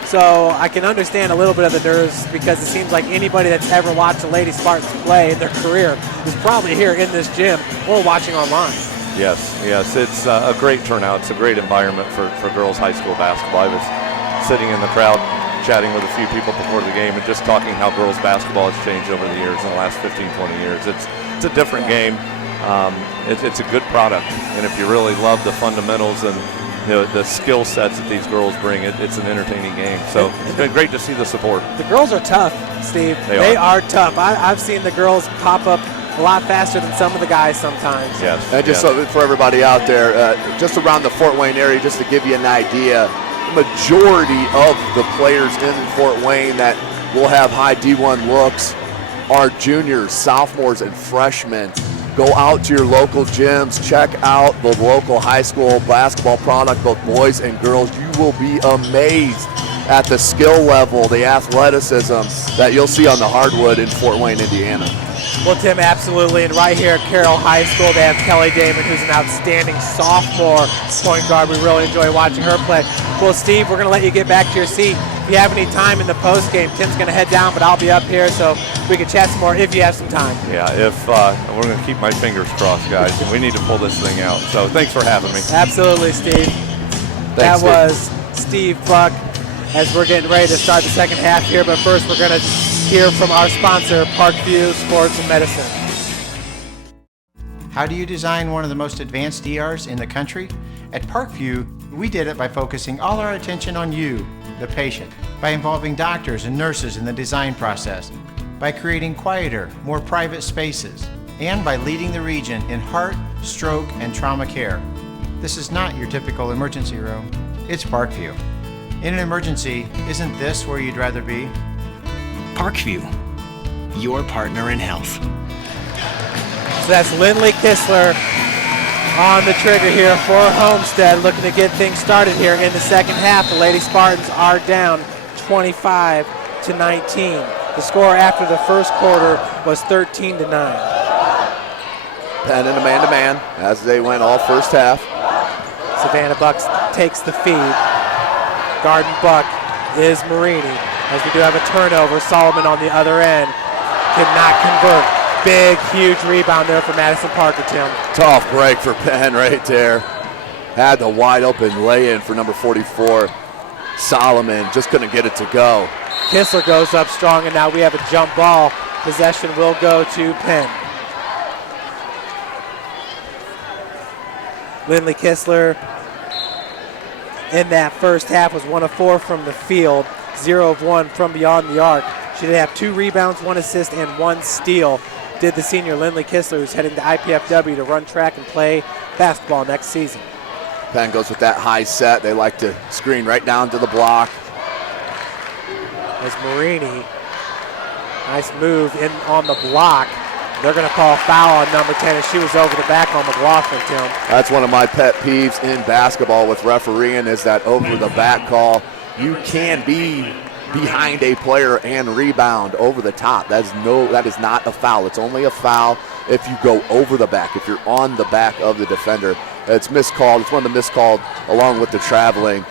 So I can understand a little bit of the nerves because it seems like anybody that's ever watched the Lady Spartans play in their career is probably here in this gym or watching online. Yes, it's a great turnout. It's a great environment for girls high school basketball. I was sitting in the crowd chatting with a few people before the game and just talking how girls basketball has changed over the years, in the last 15, 20 years. It's a different game. It's a good product, and if you really love the fundamentals and the skill sets that these girls bring, it's an entertaining game. So it's been great to see the support. The girls are tough, Steve. They are tough. I've seen the girls pop up a lot faster than some of the guys sometimes. Yes. And just so for everybody out there, just around the Fort Wayne area, just to give you an idea, the majority of the players in Fort Wayne that will have high D1 looks are juniors, sophomores, and freshmen. Go out to your local gyms, check out the local high school basketball product, both boys and girls. You will be amazed at the skill level, the athleticism that you'll see on the hardwood in Fort Wayne, Indiana. Well, Tim, absolutely. And right here at Carroll High School, they have Kelly Damon, who's an outstanding sophomore point guard. We really enjoy watching her play. Well, Steve, we're going to let you get back to your seat. If you have any time in the post game, Tim's going to head down, but I'll be up here so we can chat some more if you have some time. Yeah, we're going to keep my fingers crossed, guys, and we need to pull this thing out. So thanks for having me. Absolutely, Steve. Thanks, that was Steve Buck as we're getting ready to start the second half here, but first we're going to hear from our sponsor, Parkview Sports and Medicine. How do you design one of the most advanced ERs in the country? At Parkview, we did it by focusing all our attention on you, the patient, by involving doctors and nurses in the design process, by creating quieter, more private spaces, and by leading the region in heart, stroke, and trauma care. This is not your typical emergency room. It's Parkview. In an emergency, isn't this where you'd rather be? Parkview, your partner in health. So that's Lindley Kistler on the trigger here for Homestead, looking to get things started here in the second half. The Lady Spartans are down 25-19. The score after the first quarter was 13-9. Penn in a man-to-man as they went all first half. Savannah Bucks takes the feed. Garden Buck is Marini. As we do have a turnover, Solomon on the other end cannot convert. Big, huge rebound there for Madison Parker, Tim. Tough break for Penn right there. Had the wide open lay-in for number 44. Solomon just couldn't get it to go. Kistler goes up strong, and now we have a jump ball. Possession will go to Penn. Lindley Kistler in that first half was 1 of 4 from the field, 0 of 1 from beyond the arc. She did have 2 rebounds, 1 assist, and 1 steal. Did the senior Lindley Kistler, who's heading to IPFW to run track and play basketball next season. Penn goes with that high set. They like to screen right down to the block. As Marini, nice move in on the block. They're going to call a foul on number 10 as she was over the back on McLaughlin, Tim. That's one of my pet peeves in basketball with refereeing is that over the back call. You can be behind a player and rebound over the top. That is not a foul. It's only a foul if you go over the back, if you're on the back of the defender. It's miscalled. It's one of the miscalled along with the traveling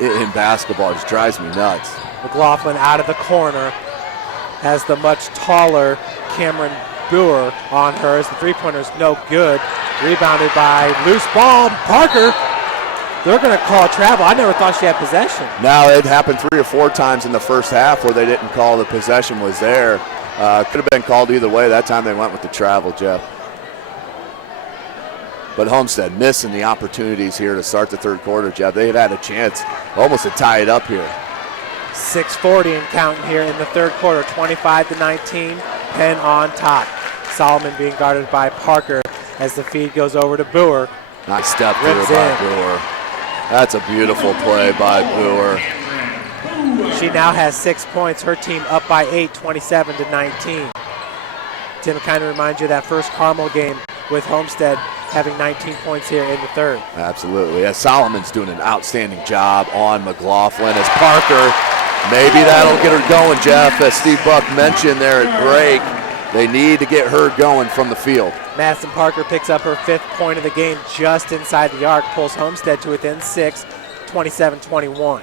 in basketball. It just drives me nuts. McLaughlin out of the corner has the much taller Camryn Burr on her as the three-pointer's no good. Rebounded by loose ball. Parker, they're going to call travel. I never thought she had possession. Now, it happened 3 or 4 times in the first half where they didn't call the possession was there. Could have been called either way. That time they went with the travel, Jeff. But Homestead missing the opportunities here to start the third quarter, Jeff. They had a chance almost to tie it up here. 6:40 and counting here in the third quarter, 25-19. Penn on top. Solomon being guarded by Parker as the feed goes over to Boer. Nice step through by Boer. That's a beautiful play by Boer. She now has 6 points. Her team up by 8, 27-19. Tim, kind of reminds you of that first Carmel game with Homestead having 19 points here in the third. Absolutely. Yeah, Solomon's doing an outstanding job on McLaughlin as Parker. Maybe that'll get her going, Jeff. As Steve Buck mentioned there at break, they need to get her going from the field. Madison Parker picks up her 5th point of the game just inside the arc, pulls Homestead to within 6, 27-21.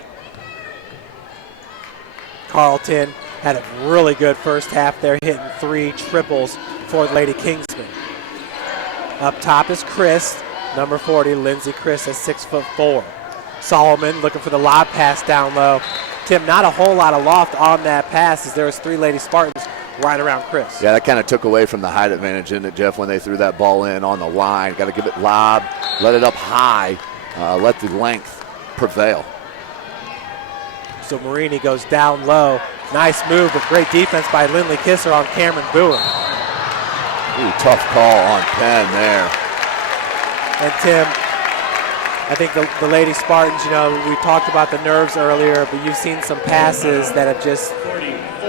Carlton had a really good first half there, hitting 3 triples for the Lady Kingsmen. Up top is Chris, number 40, Lindsay Chrise at 6'4". Solomon looking for the lob pass down low. Tim, not a whole lot of loft on that pass as there was 3 Lady Spartans right around Chris. Yeah, that kind of took away from the height advantage, didn't it, Jeff, when they threw that ball in on the line. Got to give it lob, let it up high, let the length prevail. So Marini goes down low. Nice move, but great defense by Lindley Kistler on Camryn Burr. Ooh, tough call on Penn there. And Tim, I think the Lady Spartans, you know, we talked about the nerves earlier, but you've seen some passes that have just,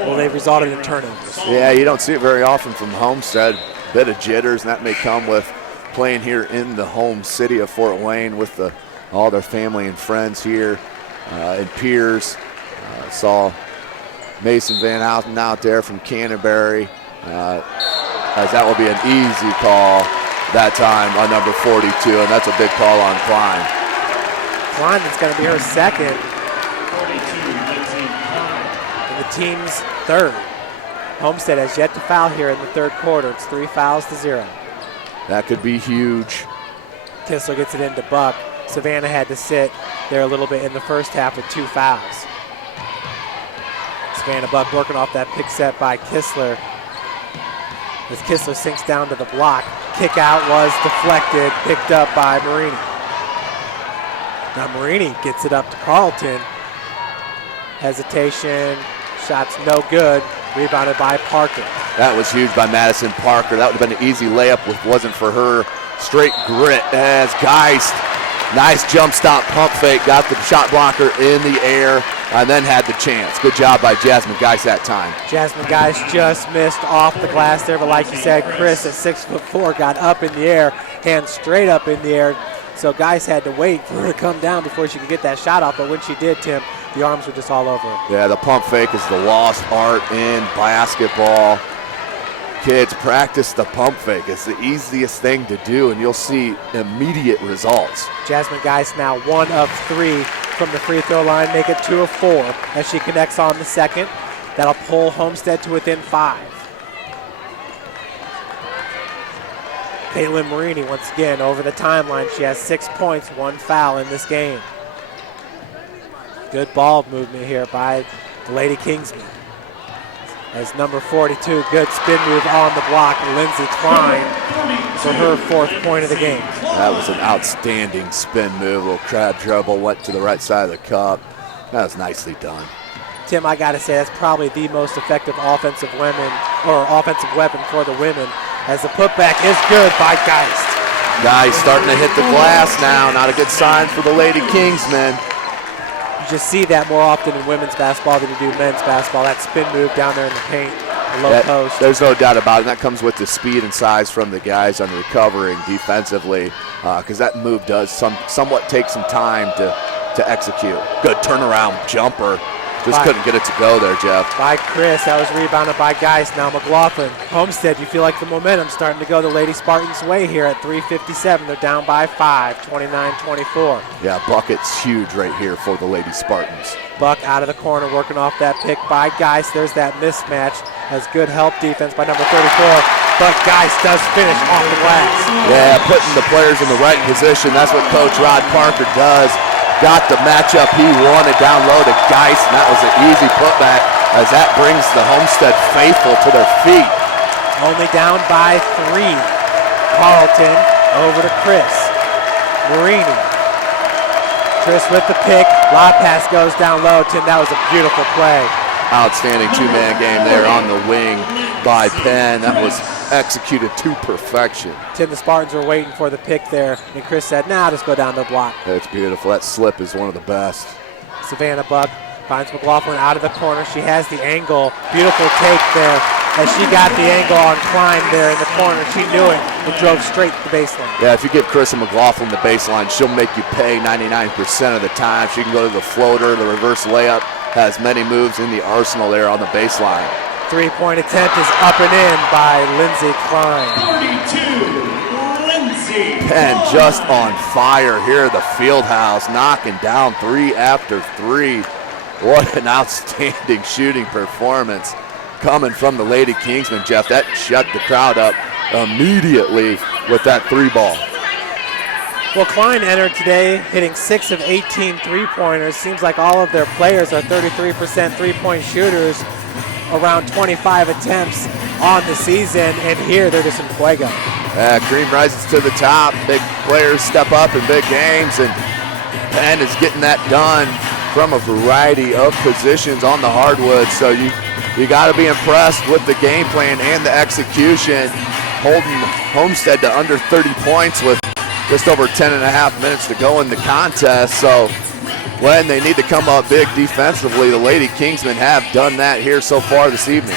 well, they've resulted in turnovers. Yeah, you don't see it very often from Homestead. Bit of jitters, and that may come with playing here in the home city of Fort Wayne with all their family and friends here and peers. Saw Mason Van Houten out there from Canterbury, as that will be an easy call that time on number 42, and that's a big call on Klein. Klein, that's going to be her second. And the team's third. Homestead has yet to foul here in the third quarter. It's 3 fouls to 0. That could be huge. Kistler gets it into Buck. Savannah had to sit there a little bit in the first half with 2 fouls. Savannah Buck working off that pick set by Kistler. As Kistler sinks down to the block. Kick out was deflected, picked up by Marini. Now Marini gets it up to Carlton. Hesitation, shot's no good. Rebounded by Parker. That was huge by Madison Parker. That would have been an easy layup if it wasn't for her straight grit as Geist. Nice jump stop pump fake, got the shot blocker in the air, and then had the chance. Good job by Jasmine Geist that time. Jasmine Geist just missed off the glass there, but like you said, Chris at 6'4" got up in the air, hands straight up in the air. So Geist had to wait for her to come down before she could get that shot off, but when she did, Tim, The arms were just all over it. Yeah, the pump fake is the lost art in basketball. Kids, practice the pump fake. It's the easiest thing to do, and you'll see immediate results. Jasmine Geis now 1 of 3 from the free throw line, make it 2 of 4 as she connects on the second. That'll pull Homestead to within 5. Caitlin Marini once again over the timeline. She has 6 points, 1 foul in this game. Good ball movement here by the Lady Kingsmen. As number 42, good spin move on the block, Lindsay Chrise for her 4th point of the game. That was an outstanding spin move. A little crab dribble, went to the right side of the cup. That was nicely done. Tim, I gotta say that's probably the most effective offensive weapon for the women, as the putback is good by Geist. Geist starting to hit the glass now. Not a good sign for the Lady Kingsmen. You just see that more often in women's basketball than you do men's basketball. That spin move down there in the paint, the low post. There's no doubt about it. That comes with the speed and size from the guys on recovering defensively, because that move does somewhat take some time to execute. Good turnaround jumper. Just couldn't get it to go there, Jeff. By Chris, that was rebounded by Geist. Now McLaughlin. Homestead, you feel like the momentum's starting to go the Lady Spartans' way here at 3:57. They're down by 5, 29-24. Yeah, bucket's huge right here for the Lady Spartans. Buck out of the corner, working off that pick by Geist. There's that mismatch. Has good help defense by number 34, but Geist does finish off the glass. Yeah, putting the players in the right position. That's what Coach Rod Parker does. Got the matchup he wanted down low to Geist, and that was an easy putback as that brings the Homestead faithful to their feet. Only down by 3. Carlton over to Chris. Marini. Chris with the pick. Lob pass goes down low. Tim, that was a beautiful play. Outstanding two-man game there on the wing by Penn. That was executed to perfection. Tim, the Spartans were waiting for the pick there, and Chris said, nah, just go down the block. That's beautiful. That slip is one of the best. Savannah Buck finds McLaughlin out of the corner. She has the angle. Beautiful take there as she got the angle on Klein there in the corner. She knew it and drove straight to the baseline. Yeah, if you give Chris and McLaughlin the baseline, she'll make you pay 99% of the time. She can go to the floater, the reverse layup, has many moves in the arsenal there on the baseline. 3-point attempt is up and in by Lindsay Klein. 42, Lindsay. Penn just on fire here at the field house, knocking down 3 after 3. What an outstanding shooting performance coming from the Lady Kingsmen, Jeff. That shut the crowd up immediately with that 3 ball. Well, Klein entered today hitting 6 of 18 3-pointers. Seems like all of their players are 33% 3-point shooters, around 25 attempts on the season, and here they're just in fuego. Cream rises to the top. Big players step up in big games, and Penn is getting that done from a variety of positions on the hardwood. So you got to be impressed with the game plan and the execution, holding Homestead to under 30 points with just over 10 and a half minutes to go in the contest. So when they need to come up big defensively, the Lady Kingsmen have done that here so far this evening.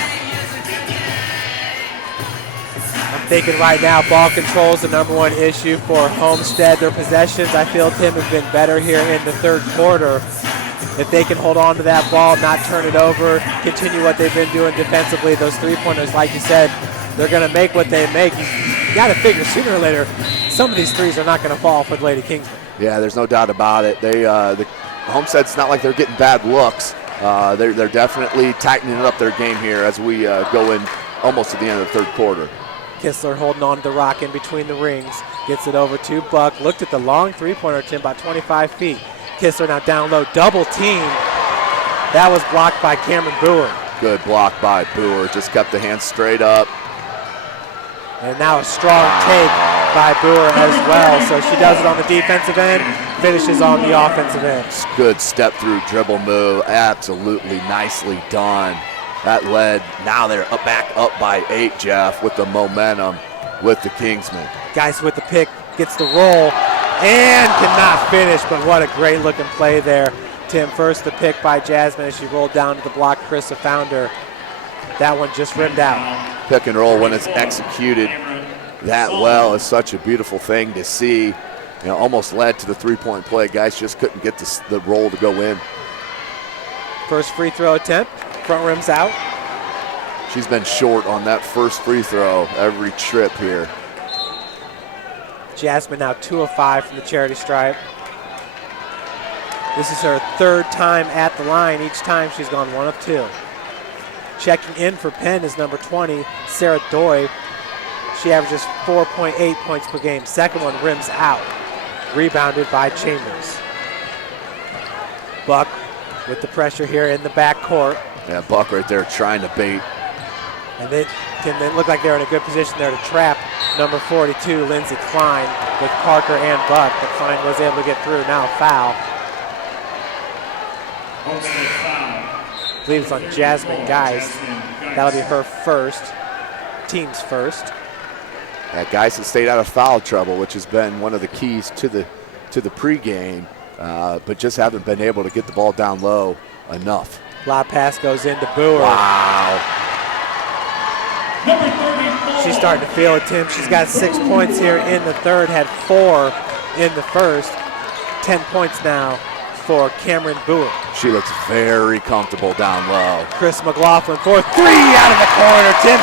I'm thinking right now ball control is the #1 issue for Homestead. Their possessions, I feel, Tim, have been better here in the third quarter. If they can hold on to that ball, not turn it over, continue what they've been doing defensively, those 3-pointers, like you said, they're going to make what they make. You got to figure sooner or later some of these threes are not going to fall for the Lady Kingsmen. Yeah, there's no doubt about it. The Homestead's not like they're getting bad looks. They're definitely tightening up their game here as we go in almost to the end of the third quarter. Kistler holding on to the rock in between the rings. Gets it over to Buck. Looked at the long 3-pointer, Tim, about 25 feet. Kistler now down low, double team. That was blocked by Camryn Burr. Good block by Burr. Just kept the hands straight up. And now a strong take by Burr as well. So she does it on the defensive end, finishes on the offensive end. Good step through dribble move. Absolutely nicely done. That led, now they're back up by 8, Jeff, with the momentum with the Kingsmen. Geist with the pick, gets the roll, and cannot finish, but what a great looking play there. Tim, first the pick by Jasmine as she rolled down to the block. Chris found her. That one just rimmed out. Pick and roll when it's executed that well is such a beautiful thing to see. You know, almost led to the 3-point play. Guys just couldn't get the roll to go in. First free throw attempt, front rim's out. She's been short on that first free throw every trip here. Jasmine now 2 of 5 from the charity stripe. This is her third time at the line. Each time she's gone 1 of 2. Checking in for Penn is number 20, Sarah Doy. She averages 4.8 points per game. Second one rims out. Rebounded by Chambers. Buck with the pressure here in the backcourt. Yeah, Buck right there trying to bait. And they look like they're in a good position there to trap number 42, Lindsay Klein, with Parker and Buck. But Klein was able to get through. Now foul. I believe it's on Jasmine Geis. That'll be her first, team's first. Yeah, Geis has stayed out of foul trouble, which has been one of the keys to the pregame, but just haven't been able to get the ball down low enough. Lob pass goes into Boer. Wow. She's starting to feel it, Tim. She's got 6 points here in the third, had 4 in the first. 10 points now for Camryn Burr. She looks very comfortable down low. Chris McLaughlin for 3 out of the corner. Tim,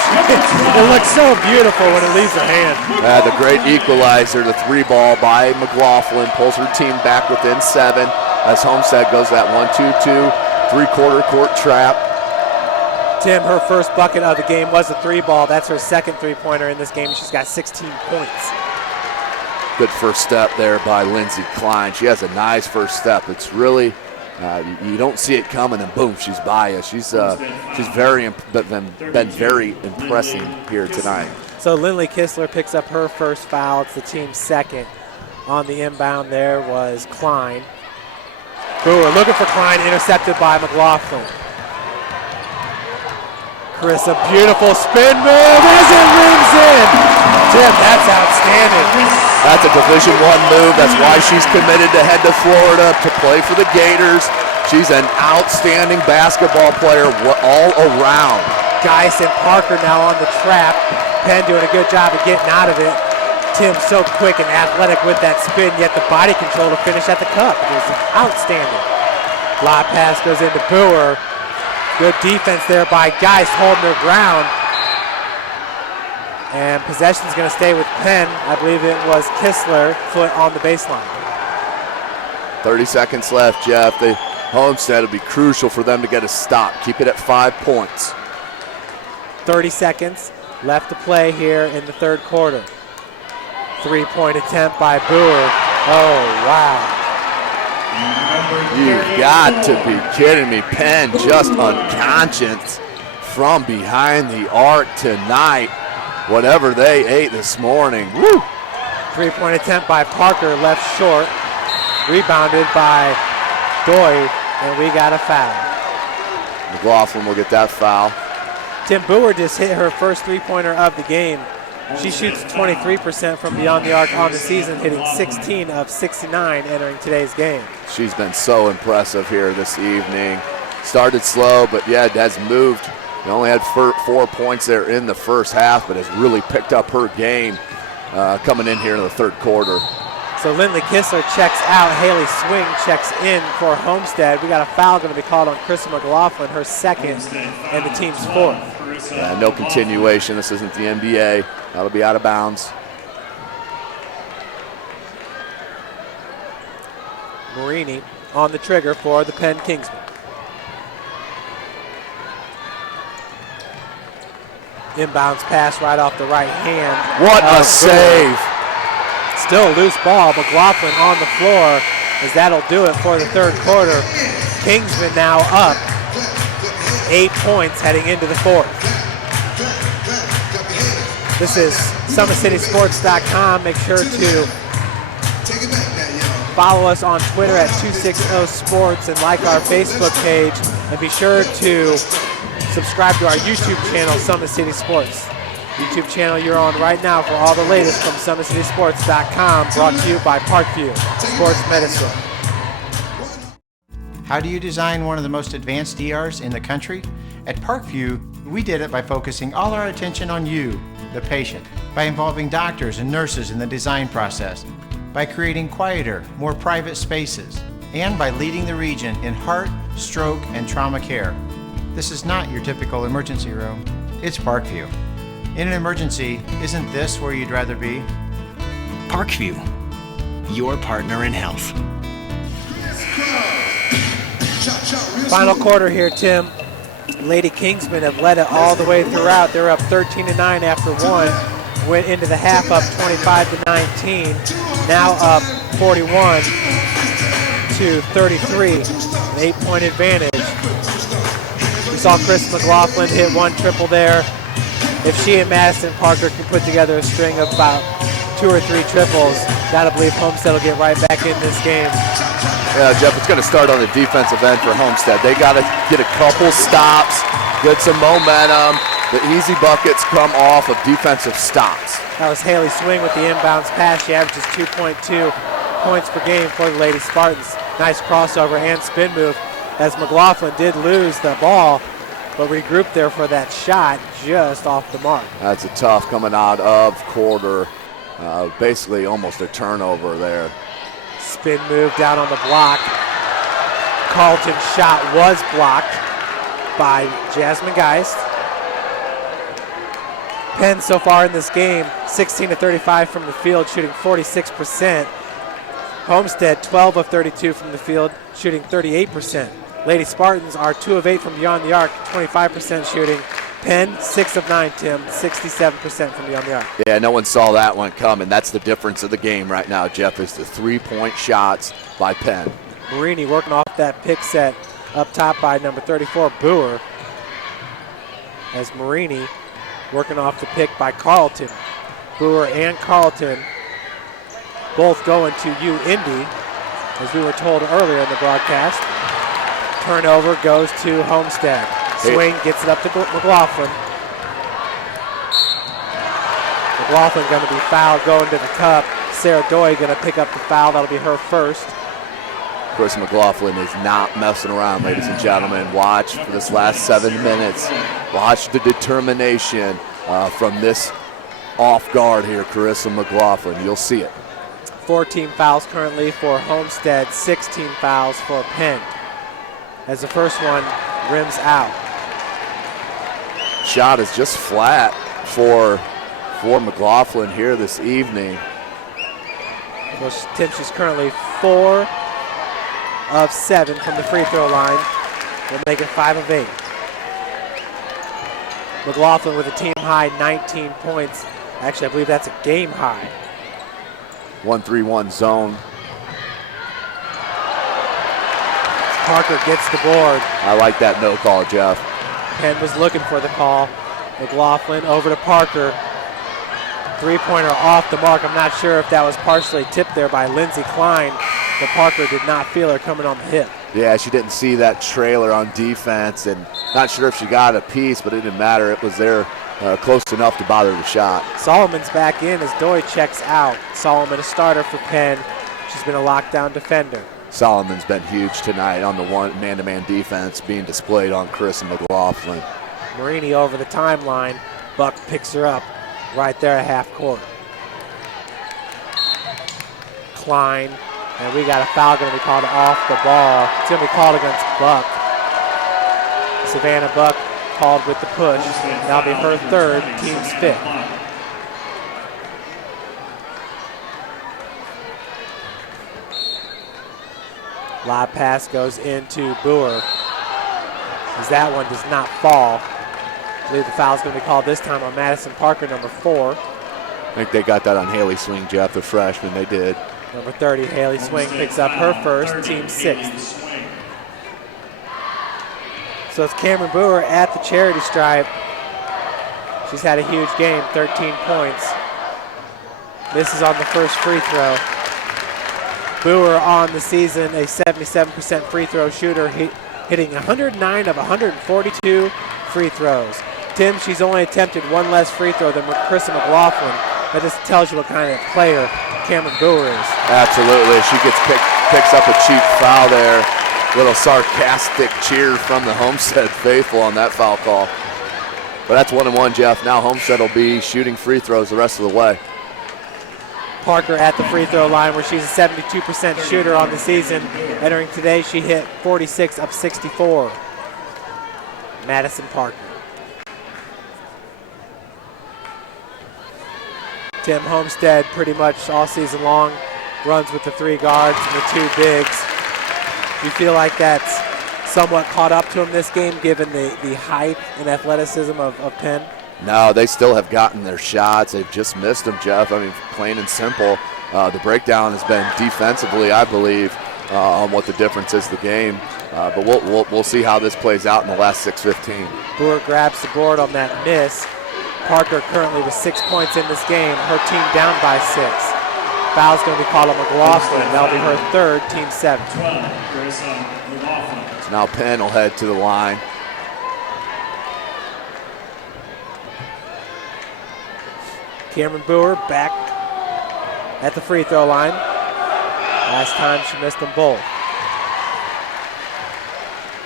it looks so beautiful when it leaves her hand. The great equalizer, the 3 ball by McLaughlin, pulls her team back within 7 as Homestead goes that 1-2-2, 3-quarter court trap. Tim, her first bucket of the game was a 3 ball. That's her second 3-pointer in this game. She's got 16 points. Good first step there by Lindsay Klein. She has a nice first step. It's really, you don't see it coming, and boom, she's by you. She's been very impressive here tonight. So Lindley Kistler picks up her first foul. It's the team's second. On the inbound there was Klein. Brewer looking for Klein, intercepted by McLaughlin. Chris, a beautiful spin move as it rings in. Tim, that's outstanding. That's a Division I move. That's why she's committed to head to Florida to play for the Gators. She's an outstanding basketball player all around. Geis and Parker now on the trap. Penn doing a good job of getting out of it. Tim so quick and athletic with that spin, yet the body control to finish at the cup. It was outstanding. Lob pass goes into Brewer. Good defense there by Geis holding their ground. And possession's going to stay with Penn. I believe it was Kistler, foot on the baseline. 30 seconds left, Jeff. The Homestead will be crucial for them to get a stop. Keep it at 5 points. 30 seconds left to play here in the third quarter. 3-point attempt by Brewer. Oh, wow. You've got to be kidding me. Penn just unconscious from behind the arc tonight. Whatever they ate this morning. Woo! 3-point attempt by Parker, left short. Rebounded by Doy, and we got a foul. McLaughlin will get that foul. Tim Brewer just hit her first 3-pointer of the game. She shoots 23% from beyond the arc on the season, hitting 16 of 69 entering today's game. She's been so impressive here this evening. Started slow, but yeah, has moved. She only had 4 points there in the first half, but has really picked up her game coming in here in the third quarter. So Lindley Kistler checks out. Haley Swing checks in for Homestead. We got a foul going to be called on Chris McLaughlin, her second, and the team's fourth. No continuation. This isn't the NBA. That'll be out of bounds. Marini on the trigger for the Penn Kingsmen. Inbounds pass right off the right hand. What a save. Still a loose ball. McLaughlin on the floor, as that'll do it for the third quarter. Kingsmen now up 8 points heading into the fourth. This is SummitCitySports.com. Make sure to follow us on Twitter at 260sports and like our Facebook page. And be sure to subscribe to our YouTube channel, Summit City Sports. YouTube channel you're on right now for all the latest from SummitCitySports.com, brought to you by Parkview Sports Medicine. How do you design one of the most advanced ERs in the country? At Parkview, we did it by focusing all our attention on you, the patient, by involving doctors and nurses in the design process, by creating quieter, more private spaces, and by leading the region in heart, stroke, and trauma care. This is not your typical emergency room. It's Parkview. In an emergency, isn't this where you'd rather be? Parkview, your partner in health. Final quarter here, Tim. Lady Kingsmen have led it all the way throughout. They're up 13-9 after one. Went into the half up 25-19. Now up 41-33. An 8-point advantage. We saw Chris McLaughlin hit one triple there. If she and Madison Parker can put together a string of about 2 or 3 triples, gotta believe Homestead will get right back in this game. Yeah, Jeff, it's going to start on the defensive end for Homestead. They got to get a couple stops, get some momentum. The easy buckets come off of defensive stops. That was Haley Swing with the inbounds pass. She averages 2.2 points per game for the Lady Spartans. Nice crossover and spin move, as McLaughlin did lose the ball, but regrouped there for that shot just off the mark. That's a tough coming out of quarter. Basically almost a turnover there. Spin move down on the block. Carlton's shot was blocked by Jasmine Geist. Penn so far in this game, 16-35 from the field, shooting 46%. Homestead, 12 of 32 from the field, shooting 38%. Lady Spartans are 2 of 8 from beyond the arc, 25% shooting. Penn, 6 of 9, Tim, 67% from beyond the arc. Yeah, no one saw that one coming. That's the difference of the game right now, Jeff, is the 3-point shots by Penn. Marini working off that pick set up top by number 34, Boer. As Marini working off the pick by Carlton. Boer and Carlton both going to U-Indy, as we were told earlier in the broadcast. Turnover goes to Homestead. Swing gets it up to McLaughlin. McLaughlin going to be fouled going to the cup. Sarah Doy going to pick up the foul. That'll be her first. Chris McLaughlin is not messing around, ladies and gentlemen. Watch for this last 7 minutes. Watch the determination from this off guard here, Carissa McLaughlin. You'll see it. 14 fouls currently for Homestead, 16 fouls for Penn, as the first one rims out. Shot is just flat for McLaughlin here this evening. Well, Tim, she's currently 4 of 7 from the free throw line. We'll make it 5 of 8. McLaughlin with a team high 19 points. Actually, I believe that's a game high. 1-3-1 zone. Parker gets the board. I like that no call, Jeff. Penn was looking for the call. McLaughlin over to Parker. 3-pointer off the mark. I'm not sure if that was partially tipped there by Lindsay Klein, but Parker did not feel her coming on the hip. Yeah, she didn't see that trailer on defense, and not sure if she got a piece, but it didn't matter. It was there close enough to bother the shot. Solomon's back in as Doy checks out. Solomon, a starter for Penn. She's been a lockdown defender. Solomon's been huge tonight on the one man-to-man defense being displayed on Chris and McLaughlin. Marini over the timeline. Buck picks her up right there at half court. Klein, and we got a foul going to be called off the ball. It's going to be called against Buck. Savannah Buck called with the push. That'll be her third, team's 5th. Lob pass goes into Boer, as that one does not fall. I believe the foul's going to be called this time on Madison Parker, number 4. I think they got that on Haley Swing, Jeff, the freshman. They did. Number 30, Haley Swing, picks up her first, team 6th. So it's Camryn Burr at the charity stripe. She's had a huge game, 13 points. This is on the first free throw. Boer on the season, a 77% free throw shooter, hitting 109 of 142 free throws. Tim, she's only attempted 1 less free throw than Carissa McLaughlin. That just tells you what kind of player Camryn Burr is. Absolutely. She picks up a cheap foul there. Little sarcastic cheer from the Homestead faithful on that foul call. But that's 1-1, Jeff. Now Homestead will be shooting free throws the rest of the way. Parker at the free throw line, where she's a 72% shooter on the season. Entering today, she hit 46 of 64. Madison Parker. Tim Homestead pretty much all season long runs with the 3 guards and the 2 bigs. Do you feel like that's somewhat caught up to him this game, given the height and athleticism of Penn? No, they still have gotten their shots. They've just missed them, Jeff. I mean, plain and simple. The breakdown has been defensively, I believe, on what the difference is the game. But we'll see how this plays out in the last 6:15. Burr grabs the board on that miss. Parker currently with 6 points in this game. Her team down by 6. Foul's going to be called on McLaughlin. That'll be her 3rd, team 7. So now Penn will head to the line. Camryn Burr back at the free throw line. Last time she missed them both.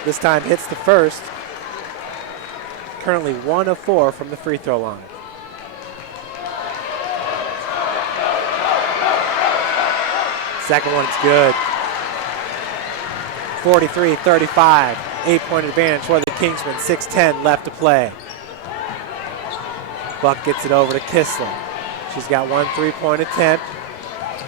This time hits the first. Currently 1 of 4 from the free throw line. Second one's good. 43-35, 8-point advantage for the Kingsmen. 6:10 left to play. Buck gets it over to Kistler. She's got 1 3-point attempt.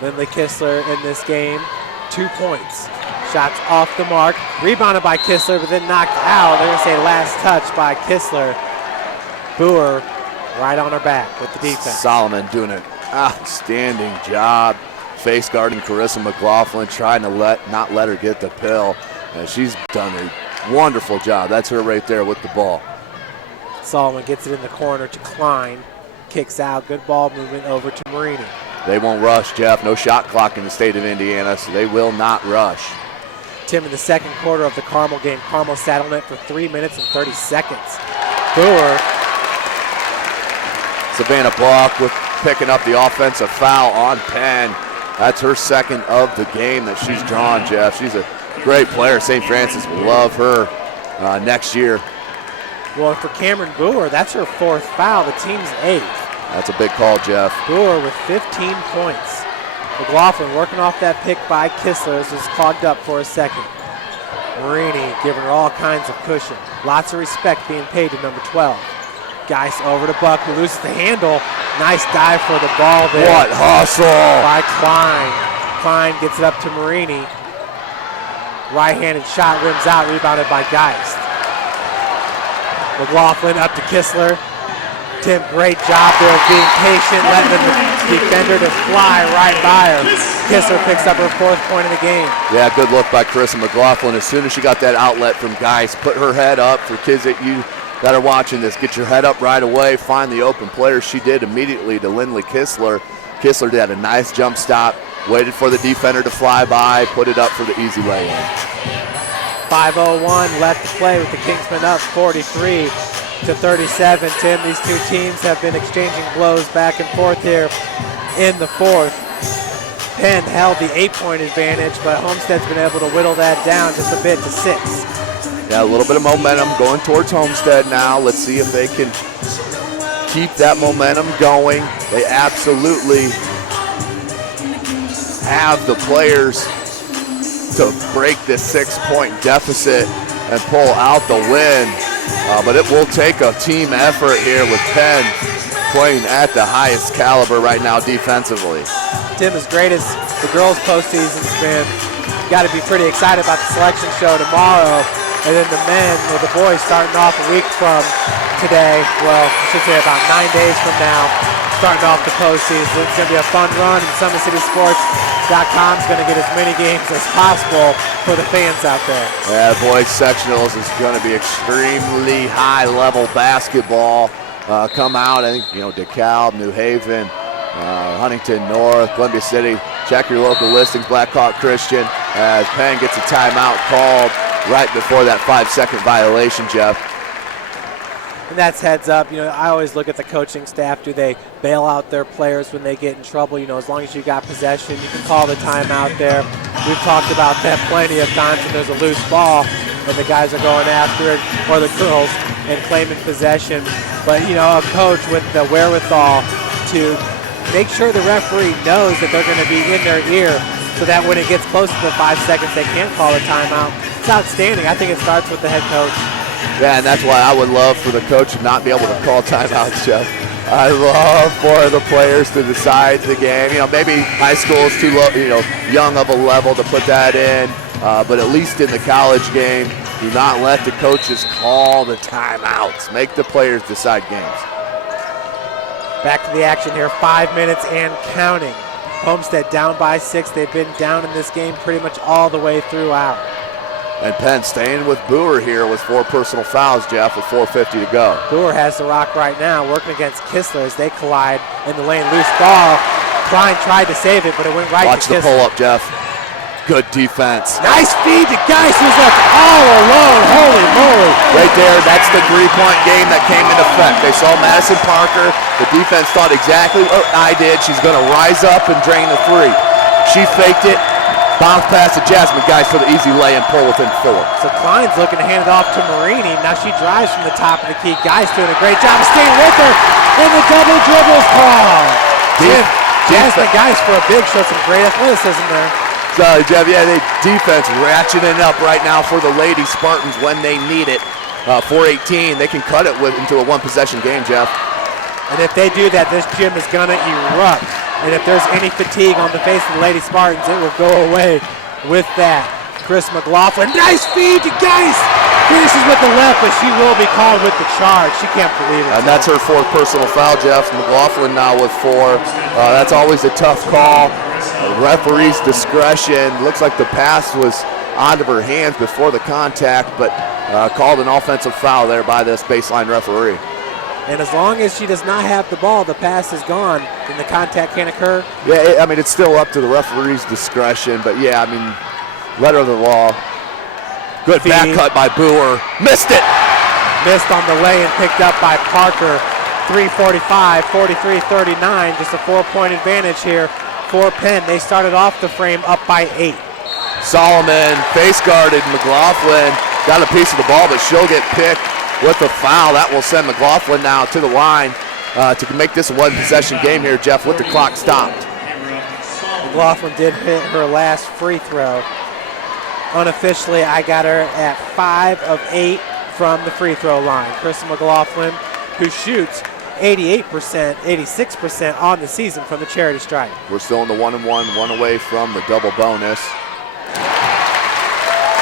Lindley Kistler in this game, 2 points. Shots off the mark, rebounded by Kistler, but then knocked out. They're gonna say last touch by Kistler. Burr right on her back with the defense. Solomon doing an outstanding job face guarding Carissa McLaughlin, trying to not let her get the pill. And she's done a wonderful job. That's her right there with the ball. Solomon gets it in the corner to Klein. Kicks out, good ball movement over to Marini. They won't rush, Jeff. No shot clock in the state of Indiana, so they will not rush. Tim, in the second quarter of the Carmel game, Carmel sat on it for 3 minutes and 30 seconds. Burr. Savannah Buck with picking up the offensive foul on Penn. That's her 2nd of the game that she's drawn, Jeff. She's a great player. St. Francis will love her next year. Well, for Camryn Burr, that's her 4th foul. The team's 8th. That's a big call, Jeff. Burr with 15 points. McLaughlin working off that pick by Kistler. This is clogged up for a second. Marini giving her all kinds of cushion. Lots of respect being paid to number 12. Geis over to Buck, who loses the handle. Nice dive for the ball there. What hustle by Klein. Klein gets it up to Marini. Right-handed shot rims out, rebounded by Geist. McLaughlin up to Kistler. Tim, great job there of being patient, letting the defender to fly right by her. Kistler picks up her 4th point of the game. Yeah, good look by Carissa McLaughlin. As soon as she got that outlet from Geist, put her head up. For kids that are watching this, get your head up right away, find the open player. She did immediately to Lindley Kistler. Kistler did a nice jump stop, waited for the defender to fly by, put it up for the easy lay-in. 5:01 left to play with the Kingsmen up 43-37. Tim, these 2 teams have been exchanging blows back and forth here in the 4th. Penn held the 8-point advantage, but Homestead's been able to whittle that down just a bit to 6. Yeah, a little bit of momentum going towards Homestead now. Let's see if they can keep that momentum going. They absolutely have the players to break this 6-point deficit and pull out the win. But it will take a team effort here with Penn playing at the highest caliber right now defensively. Tim, as great as the girls' postseason's been, you got to be pretty excited about the selection show tomorrow. And then the men, or the boys, starting off a week from today. Well, I should say about 9 days from now, starting off the postseason. It's going to be a fun run, and SummitCitySports.com is going to get as many games as possible for the fans out there. Yeah, boys sectionals is going to be extremely high-level basketball. Come out, I think, DeKalb, New Haven, Huntington North, Columbia City. Check your local listings, Blackhawk Christian, as Penn gets a timeout called right before that 5-second violation, Jeff. And that's heads up. I always look at the coaching staff. Do they bail out their players when they get in trouble? As long as you got possession, you can call the timeout there. We've talked about that plenty of times when there's a loose ball and the guys are going after it, or the girls, and claiming possession. But, a coach with the wherewithal to make sure the referee knows that they're going to be in their ear so that when it gets close to the 5 seconds, they can't call a timeout. It's outstanding. I think it starts with the head coach. Yeah, and that's why I would love for the coach to not be able to call timeouts, Jeff. I love for the players to decide the game. You know, maybe high school is too low, young of a level to put that in, but at least in the college game, do not let the coaches call the timeouts. Make the players decide games. Back to the action here, 5 minutes and counting. Homestead down by 6. They've been down in this game pretty much all the way throughout. And Penn staying with Boer here with 4 personal fouls, Jeff, with 4:50 to go. Boer has the rock right now, working against Kistler as they collide in the lane. Loose ball. Klein tried to save it, but it went right Watch to Kistler. the pull-up, Jeff. Good defense. Nice feed to Geis, who's left all alone. Holy moly. Right there, that's the three-point game that came into effect. They saw Madison Parker. The defense thought exactly what I did. She's going to rise up and drain the 3. She faked it. Bounce pass to Jasmine Geis for the easy lay and pull within 4. So Klein's looking to hand it off to Marini. Now she drives from the top of the key. Geis doing a great job of staying with her. And the double dribbles call. Jasmine Geis for a big shot. Some great athleticism there. Sorry, Jeff. Yeah, the defense ratcheting up right now for the Lady Spartans when they need it. 4:18, they can cut it into a one-possession game, Jeff. And if they do that, this gym is going to erupt. And if there's any fatigue on the face of the Lady Spartans, it will go away with that. Chris McLaughlin, nice feed to Geis. Finishes with the left, but she will be called with the charge. She can't believe it. And that's her 4th personal foul, Jeff. McLaughlin now with 4. That's always a tough call. Referee's discretion. Looks like the pass was onto her hands before the contact, but called an offensive foul there by this baseline referee. And as long as she does not have the ball, the pass is gone, and the contact can't occur. Yeah, it's still up to the referee's discretion, but yeah, letter of the law. Good back cut by Boer. Missed it! Missed on the lay and picked up by Parker. 3:45, 43-39, just a 4-point advantage here for Penn. They started off the frame up by 8. Solomon face guarded McLaughlin. Got a piece of the ball, but she'll get picked with a foul. That will send McLaughlin now to the line to make this a one-possession game here, Jeff, with the clock stopped. McLaughlin did hit her last free throw. Unofficially, I got her at 5 of 8 from the free throw line. Chris McLaughlin, who shoots 88%, 86% on the season from the charity stripe. We're still in the 1-and-1, 1 away from the double bonus.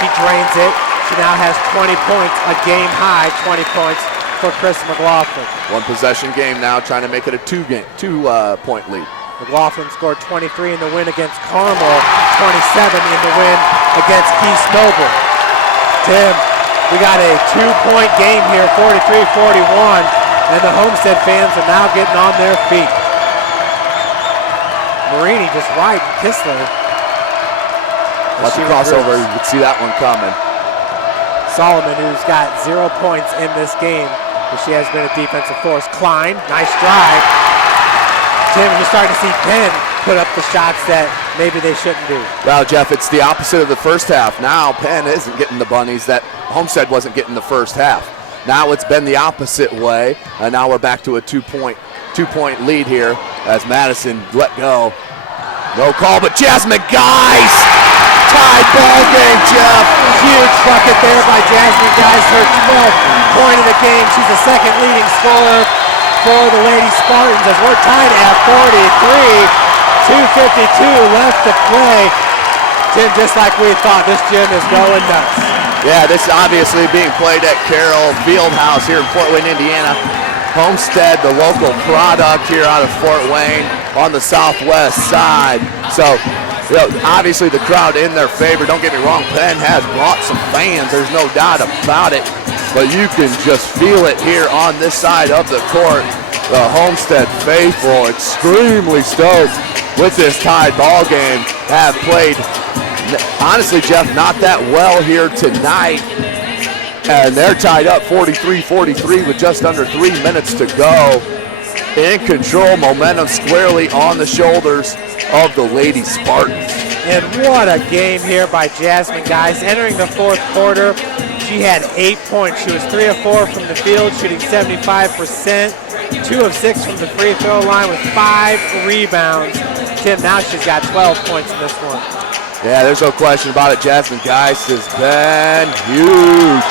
She drains it. She now has 20 points, a game high 20 points for Chris McLaughlin. One possession game now, trying to make it a 2-point lead. McLaughlin scored 23 in the win against Carmel, 27 in the win against East Noble. Tim, we got a 2-point game here, 43-41, and the Homestead fans are now getting on their feet. Marini just riding Kistler. Watch the crossover, you can see that one coming. Solomon, who's got 0 points in this game, but she has been a defensive force. Klein, nice drive. Tim, you're starting to see Penn put up the shots that maybe they shouldn't do. Well, Jeff, it's the opposite of the first half. Now Penn isn't getting the bunnies that Homestead wasn't getting the first half. Now it's been the opposite way, and now we're back to a two-point lead here as Madison let go. No call, but Jasmine Geis! Tied ball game, Jeff. Huge bucket there by Jasmine Geis, her 12th point of the game. She's the second leading scorer for the Lady Spartans as we're tied at 43. 2:52 left to play. Tim, just like we thought, this gym is going nuts. Yeah, this is obviously being played at Carroll Fieldhouse here in Fort Wayne, Indiana. Homestead, the local product here out of Fort Wayne on the southwest side. So, obviously the crowd in their favor. Don't get me wrong, Penn has brought some fans. There's no doubt about it. But you can just feel it here on this side of the court. The Homestead faithful, extremely stoked with this tied ball game, have played, honestly, Jeff, not that well here tonight. And they're tied up 43-43 with just under 3 minutes to go. In control, momentum squarely on the shoulders of the Lady Spartans. And what a game here by Jasmine Geis. Entering the fourth quarter, She had 8 points. She was 3 of 4 from the field, shooting 75%, 2 of 6 from the free throw line with 5 rebounds. Tim, now she's got 12 points in this one. Yeah, there's no question about it. Jasmine Geist has been huge.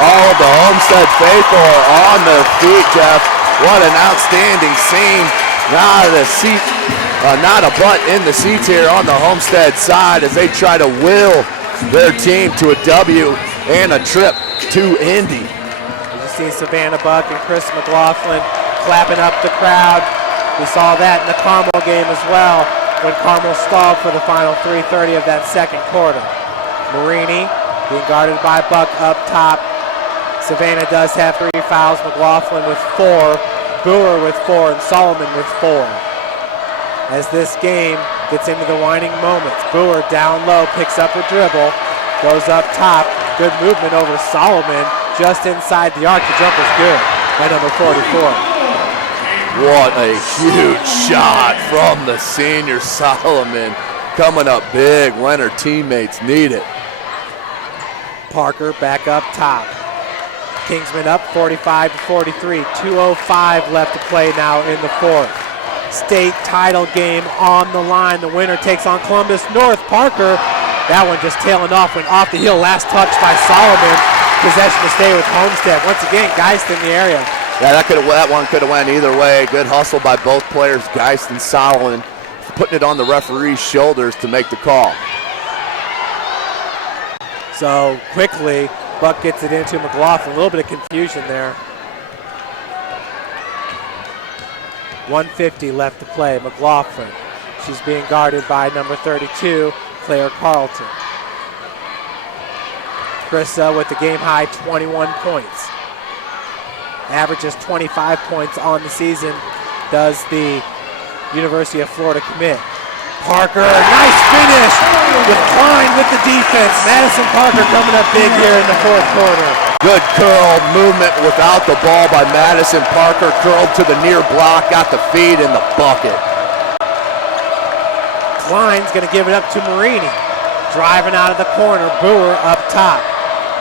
All of the Homestead faithful are on their feet, Jeff. What an outstanding scene. Not a butt in the seats here on the Homestead side as they try to will their team to a W and a trip to Indy. You see Savannah Buck and Chris McLaughlin clapping up the crowd. We saw that in the Carmel game as well when Carmel stalled for the final 3:30 of that second quarter. Marini being guarded by Buck up top. Savannah does have 3 fouls. McLaughlin with 4, Brewer with 4, and Solomon with 4. As this game gets into the winding moments, Brewer down low, picks up her dribble, goes up top. Good movement over Solomon, just inside the arc. The jumper's good by number 44. What a huge shot from the senior Solomon, coming up big when her teammates need it. Parker back up top. Kingsmen up 45-43. 2:05 left to play now in the fourth. State title game on the line. The winner takes on Columbus North. Parker, that one just tailing off, went off the heel. Last touch by Solomon. Possession to stay with Homestead. Once again, Geist in the area. Yeah, that one could have went either way. Good hustle by both players, Geist and Solomon, putting it on the referee's shoulders to make the call. So quickly, Buck gets it into McLaughlin. A little bit of confusion there. 1:50 left to play. McLaughlin. She's being guarded by number 32, Claire Carlton. Krista with the game-high 21 points. Averages 25 points on the season, does the University of Florida commit. Parker, nice finish with Klein with the defense. Madison Parker coming up big here in the fourth quarter. Good curl movement without the ball by Madison Parker. Curled to the near block, got the feed in the bucket. Klein's going to give it up to Marini. Driving out of the corner, Brewer up top.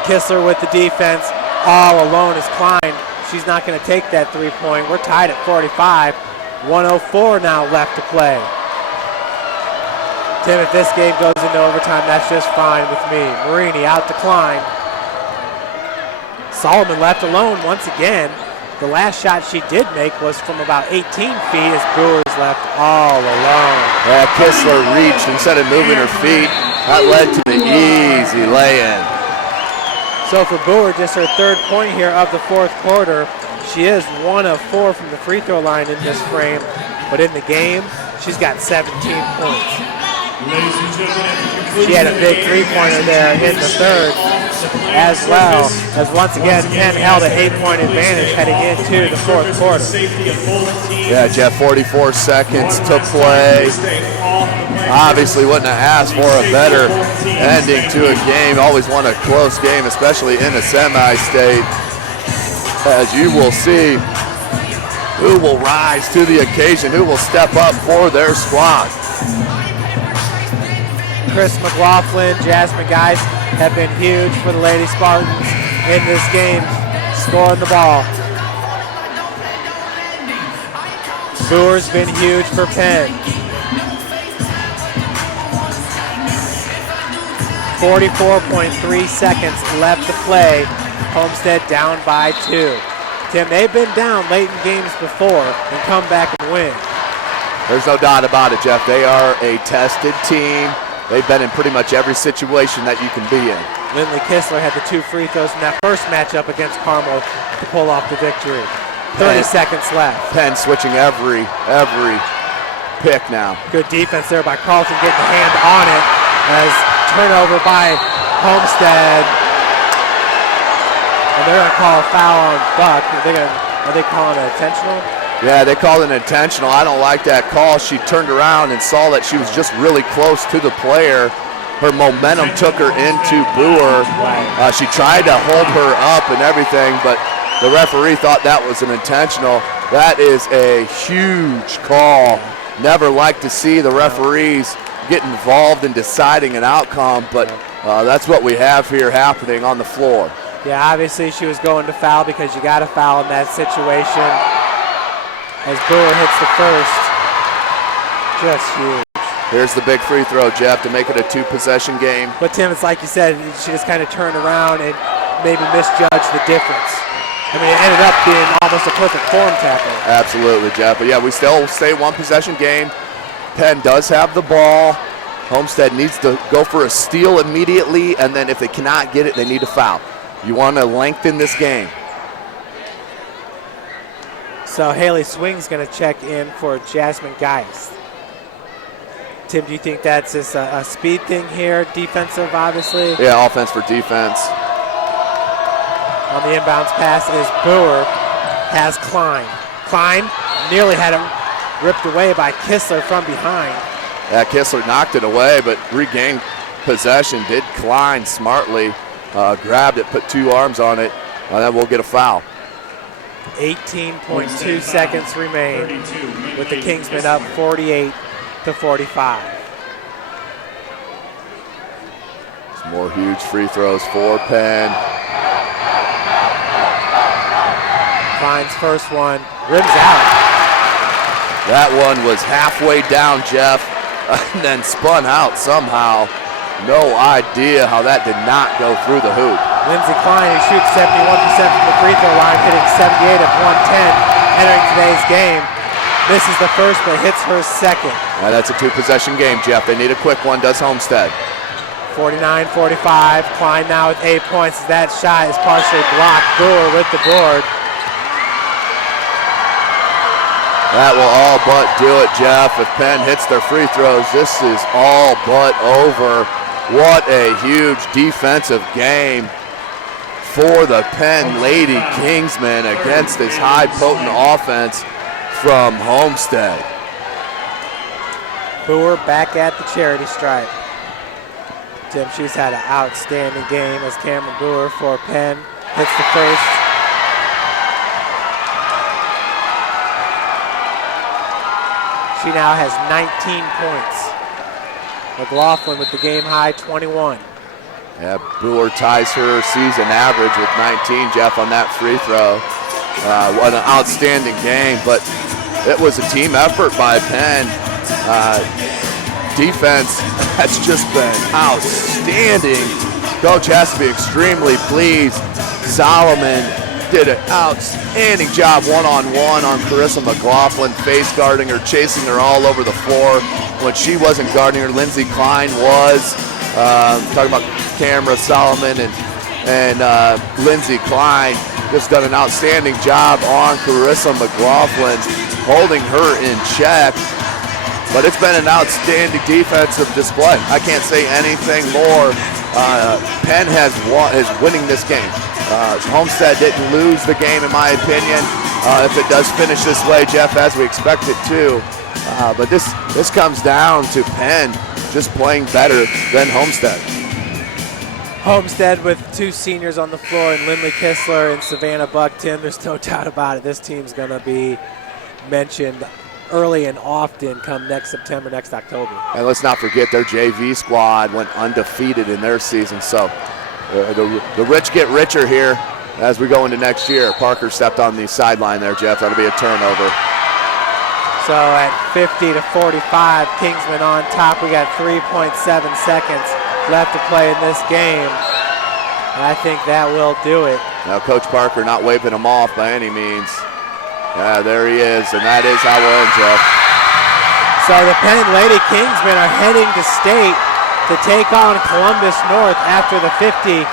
Kissler with the defense. All alone is Klein. She's not going to take that three-point. We're tied at 45. 1:04 now left to play. Tim, if this game goes into overtime, that's just fine with me. Marini out to Klein. Solomon left alone once again. The last shot she did make was from about 18 feet as Brewer's left all alone. Yeah, Kissler reached instead of moving her feet. That led to the easy lay-in. So for Brewer, just her third point here of the fourth quarter. She is 1 of 4 from the free throw line in this frame, but in the game, she's got 17 points. She had a big three-pointer there in the third, as well as once again Penn held an 8-point advantage heading into the fourth quarter. Yeah, Jeff, 44 seconds to play. Obviously wouldn't have asked for a better ending to a game. Always want a close game, especially in a semi-state. As you will see, who will rise to the occasion, who will step up for their squad. Chris McLaughlin, Jasmine Geist have been huge for the Lady Spartans in this game, scoring the ball. Brewer's been huge for Penn. 44.3 seconds left to play. Homestead down by 2. Tim, they've been down late in games before and come back and win. There's no doubt about it, Jeff. They are a tested team. They've been in pretty much every situation that you can be in. Lindley Kissler had the 2 free throws in that first matchup against Carmel to pull off the victory. 30 seconds left. Penn switching every pick now. Good defense there by Carlton, getting a hand on it as turnover by Homestead. And they're going to call a foul on Buck. Are they calling it intentional? Yeah, they called it intentional. I don't like that call. She turned around and saw that she was just really close to the player. Her momentum took her into Brewer. She tried to hold her up and everything, but the referee thought that was an intentional. That is a huge call. Never like to see the referees get involved in deciding an outcome, but that's what we have here happening on the floor. Yeah, obviously she was going to foul because you got to foul in that situation. As Burr hits the first, just huge. Here's the big free throw, Jeff, to make it a 2-possession game. But Tim, it's like you said, she just kind of turned around and maybe misjudged the difference. I mean, it ended up being almost a perfect form tackle. Absolutely, Jeff. But yeah, we still stay 1-possession game. Penn does have the ball. Homestead needs to go for a steal immediately, and then if they cannot get it, they need to foul. You want to lengthen this game. So Haley Swing's going to check in for Jasmine Geist. Tim, do you think that's just a speed thing here, defensive, obviously? Yeah, offense for defense. On the inbounds pass is Brewer, has Klein. Klein nearly had it ripped away by Kistler from behind. Yeah, Kistler knocked it away, but regained possession. Did Klein smartly, grabbed it, put 2 arms on it, and then we'll get a foul. 18.2 seconds remain with the Kingsmen up 48-45. Some more huge free throws for Penn. Klein's first one, rims out. That one was halfway down, Jeff, and then spun out somehow. No idea how that did not go through the hoop. Lindsay Klein, who shoots 71% from the free throw line, hitting 78 of 110, entering today's game. Misses the first, but hits her second. That's a 2-possession game, Jeff. They need a quick one, does Homestead. 49-45, Klein now with 8 points. That shot is partially blocked. Brewer with the board. That will all but do it, Jeff. If Penn hits their free throws, this is all but over. What a huge defensive game for the Penn Lady Kingsmen against this high potent offense from Homestead. Brewer back at the charity stripe. Tim, she's had an outstanding game as Camryn Burr for Penn hits the first. She now has 19 points. McLaughlin with the game high 21. Yeah, Brewer ties her season average with 19, Jeff, on that free throw. What an outstanding game, but it was a team effort by Penn. Defense has just been outstanding. Coach has to be extremely pleased. Solomon did an outstanding job one-on-one on Carissa McLaughlin, face guarding her, chasing her all over the floor. When she wasn't guarding her, Lindsay Klein was. Talking about Camera Solomon and Lindsay Klein just done an outstanding job on Carissa McLaughlin, holding her in check. But it's been an outstanding defensive display. I can't say anything more. Penn is winning this game. Homestead didn't lose the game, in my opinion. If it does finish this way, Jeff, as we expect it to. But this comes down to Penn just playing better than Homestead. Homestead with 2 seniors on the floor, and Lindley Kistler and Savannah Buck-Tim. There's no doubt about it. This team's going to be mentioned early and often come next September, next October. And let's not forget their JV squad went undefeated in their season. So the rich get richer here as we go into next year. Parker stepped on the sideline there, Jeff. That'll be a turnover. So at 50-45, Kingsmen on top. We got 3.7 seconds left to play in this game. And I think that will do it. Now Coach Parker not waving him off by any means. There he is, and that is how we'll end, Jeff. So the Penn Lady Kingsmen are heading to state to take on Columbus North after the 50-45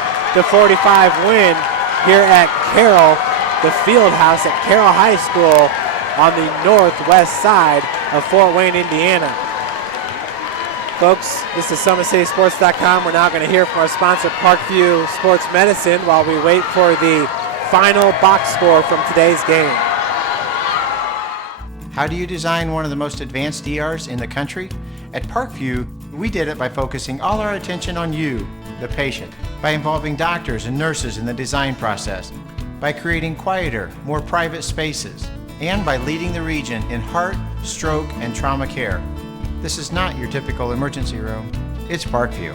win here at Carroll, the field house at Carroll High School on the northwest side of Fort Wayne, Indiana. Folks, this is SummitCitySports.com. We're now going to hear from our sponsor, Parkview Sports Medicine, while we wait for the final box score from today's game. How do you design one of the most advanced ERs in the country? At Parkview, we did it by focusing all our attention on you, the patient, by involving doctors and nurses in the design process, by creating quieter, more private spaces, and by leading the region in heart, stroke, and trauma care. This is not your typical emergency room. It's Parkview.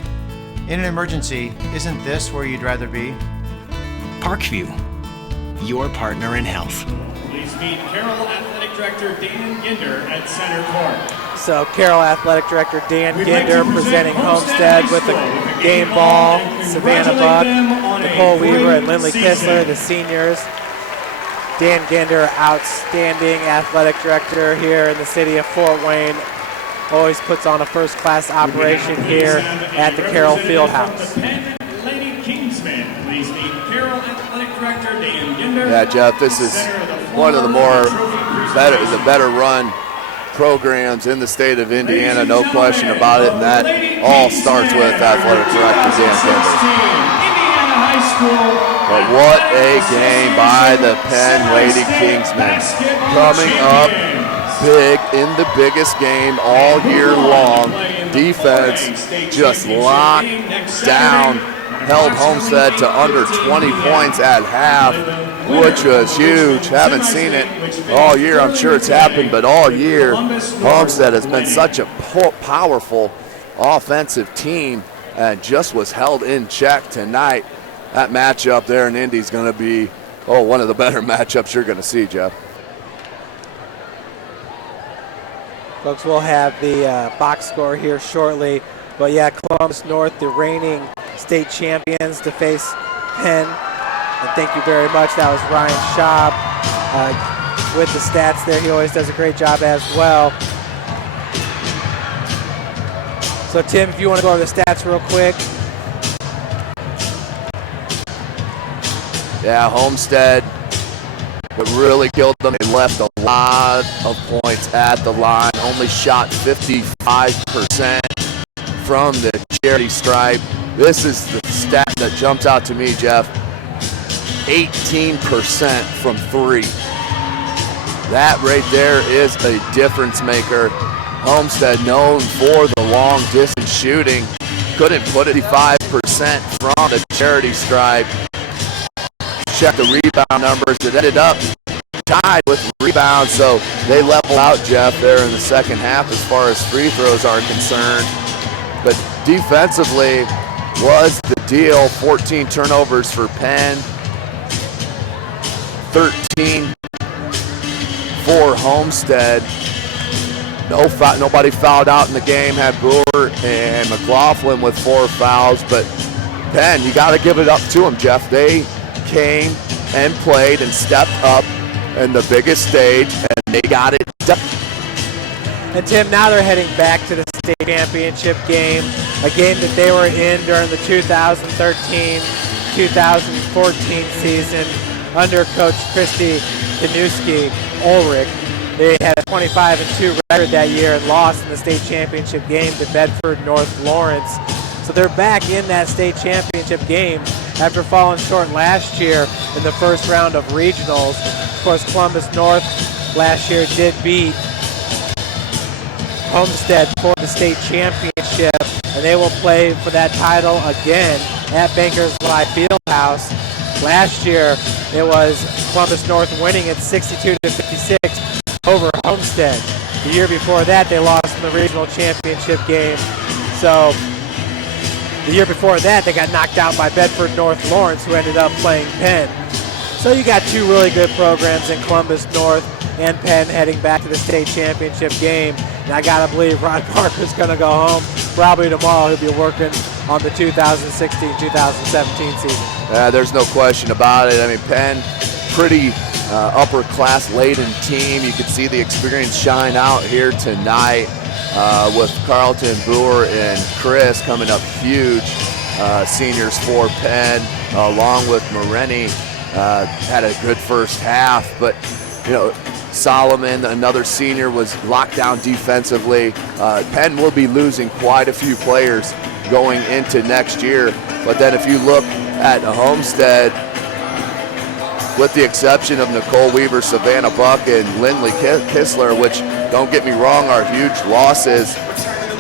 In an emergency, isn't this where you'd rather be? Parkview, your partner in health. Please meet Carroll Athletic Director Dan Ginder at center court. So Carroll Athletic Director Dan Ginder presenting Homestead with the game ball, Savannah Buck, Nicole Weaver, and Lindley Kistler, the seniors. Dan Ginder, outstanding athletic director here in the city of Fort Wayne. Always puts on a first-class operation here at the Carroll Fieldhouse. Penn Lady Kingsmen. Please meet Carroll Athletic Director Dan Ginder. Yeah, Jeff, this is one of the better run programs in the state of Indiana, no question about it, and that all starts with athletic director Dan Ginder. But what a game by the Penn Lady Kingsmen, coming up big in the biggest game all year long. Defense just locked down, held Homestead to under 20 points at half, which was huge. Haven't seen it all year. I'm sure it's happened, but all year, Homestead has been such a powerful offensive team and just was held in check tonight. That matchup there in Indy is going to be, one of the better matchups you're going to see, Jeff. Folks, we'll have the box score here shortly. But yeah, Columbus North, the reigning state champions, to face Penn. And thank you very much. That was Ryan Schaub with the stats there. He always does a great job as well. So Tim, if you want to go over the stats real quick. Yeah, Homestead, what really killed them, they left a lot of points at the line, only shot 55% from the charity stripe. This is the stat that jumps out to me, Jeff. 18% from three. That right there is a difference maker. Homestead, known for the long distance shooting, couldn't put it 55% from the charity stripe. Check the rebound numbers. It ended up tied with rebounds, so they level out, Jeff, there in the second half as far as free throws are concerned. But defensively was the deal. 14 turnovers for Penn, 13 for Homestead. Nobody fouled out in the game. Had Brewer and McLaughlin with 4 fouls, but Penn, you got to give it up to them, Jeff. They came and played and stepped up in the biggest stage, and they got it done. And Tim, now they're heading back to the state championship game, a game that they were in during the 2013-2014 season under Coach Christy Danuski-Ulrich. They had a 25-2 record that year and lost in the state championship game to Bedford North Lawrence. So they're back in that state championship game after falling short last year in the first round of regionals. Of course, Columbus North last year did beat Homestead for the state championship, and they will play for that title again at Bankers Life Fieldhouse. Last year, it was Columbus North winning at 62-56 over Homestead. The year before that, they lost in the regional championship game. So the year before that, they got knocked out by Bedford North Lawrence, who ended up playing Penn. So you got two really good programs in Columbus North and Penn heading back to the state championship game. And I got to believe Ron Parker's going to go home probably tomorrow. He'll be working on the 2016-2017 season. There's no question about it. I mean, Penn, pretty upper-class-laden team. You can see the experience shine out here tonight with Carlton, Boer, and Chris coming up huge. Seniors for Penn, along with Morenny, had a good first half, but Solomon, another senior, was locked down defensively. Penn will be losing quite a few players going into next year, but then if you look at Homestead, with the exception of Nicole Weaver, Savannah Buck, and Lindley Kistler, which, don't get me wrong, are huge losses,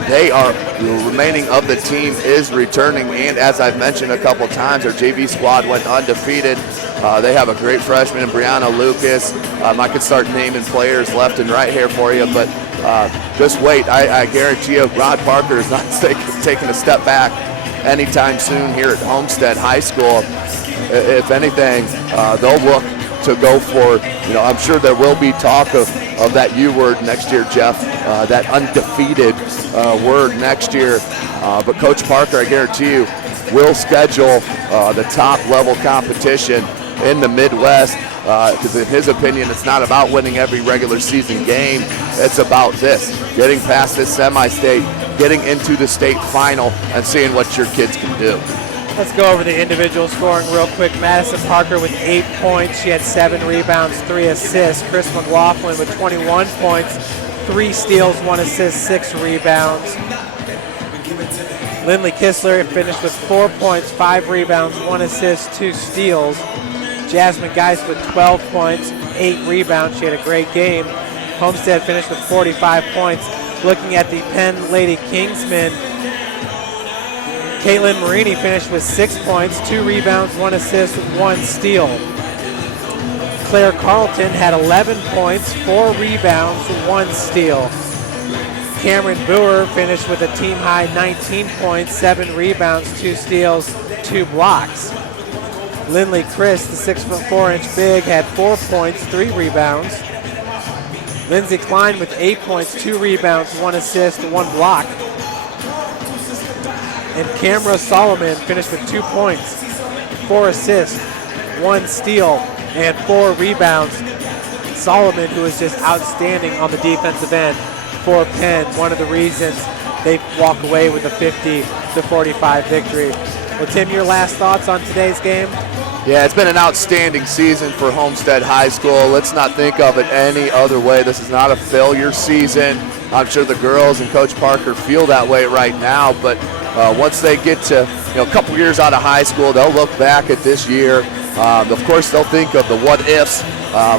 the remaining of the team is returning, and as I've mentioned a couple times, our JV squad went undefeated. They have a great freshman in Brianna Lucas. I could start naming players left and right here for you, but just wait. I guarantee you Rod Parker is not taking a step back anytime soon here at Homestead High School. If anything, they'll look to go for, I'm sure there will be talk of that U word next year, Jeff, that undefeated word next year. But Coach Parker, I guarantee you, will schedule the top level competition in the Midwest, because in his opinion, it's not about winning every regular season game. It's about this, getting past this semi-state, getting into the state final, and seeing what your kids can do. Let's go over the individual scoring real quick. Madison Parker with 8 points. She had 7 rebounds, 3 assists. Chris McLaughlin with 21 points, 3 steals, 1 assist, 6 rebounds. Lindley Kistler finished with 4 points, 5 rebounds, 1 assist, 2 steals. Jasmine Geist with 12 points, 8 rebounds. She had a great game. Homestead finished with 45 points. Looking at the Penn Lady Kingsmen, Caitlin Marini finished with 6 points, 2 rebounds, 1 assist, 1 steal. Claire Carlton had 11 points, 4 rebounds, 1 steal. Camryn Burr finished with a team-high 19 points, 7 rebounds, 2 steals, 2 blocks. Lindley Chris, the 6'4" big, had 4 points, 3 rebounds. Lindsay Klein with 8 points, 2 rebounds, 1 assist, 1 block. And Camra Solomon finished with 2 points, 4 assists, 1 steal, and 4 rebounds. Solomon, who is just outstanding on the defensive end for Penn, one of the reasons they walk away with a 50-45 victory. Well, Tim, your last thoughts on today's game? Yeah, it's been an outstanding season for Homestead High School. Let's not think of it any other way. This is not a failure season. I'm sure the girls and Coach Parker feel that way right now, but once they get to a couple years out of high school, they'll look back at this year. Of course, they'll think of the what-ifs,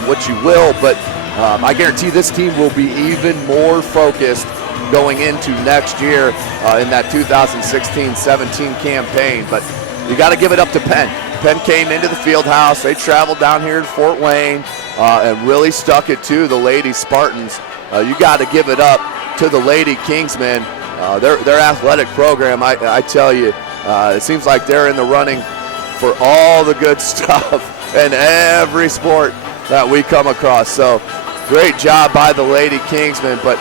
which you will, but I guarantee this team will be even more focused going into next year in that 2016-17 campaign. But you got to give it up to Penn. Penn came into the field house. They traveled down here to Fort Wayne and really stuck it to the Lady Spartans. You got to give it up to the Lady Kingsmen. Their athletic program, I tell you, it seems like they're in the running for all the good stuff in every sport that we come across. So great job by the Lady Kingsmen, but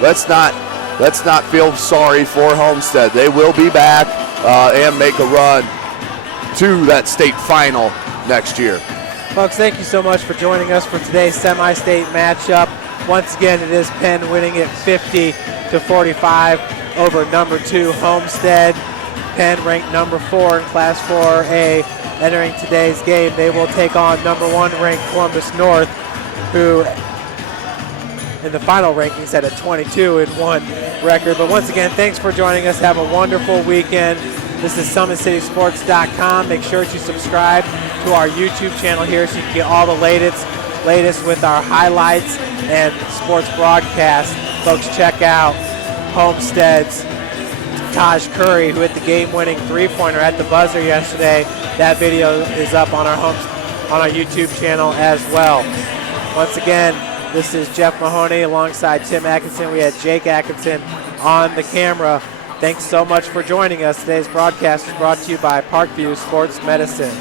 let's not feel sorry for Homestead. They will be back and make a run to that state final next year. Folks, thank you so much for joining us for today's semi-state matchup. Once again, it is Penn winning it 50-45 over number 2 Homestead. Penn ranked number 4 in Class 4A entering today's game. They will take on number 1 ranked Columbus North, who in the final rankings had a 22-1 record. But once again, thanks for joining us. Have a wonderful weekend. This is SummitCitySports.com. Make sure to subscribe to our YouTube channel here so you can get all the latest with our highlights and sports broadcasts. Folks, check out Homestead's Taj Curry, who hit the game-winning three-pointer at the buzzer yesterday. That video is up on our YouTube channel as well. Once again, this is Jeff Mahoney alongside Tim Atkinson. We had Jake Atkinson on the camera. Thanks so much for joining us. Today's broadcast is brought to you by Parkview Sports Medicine.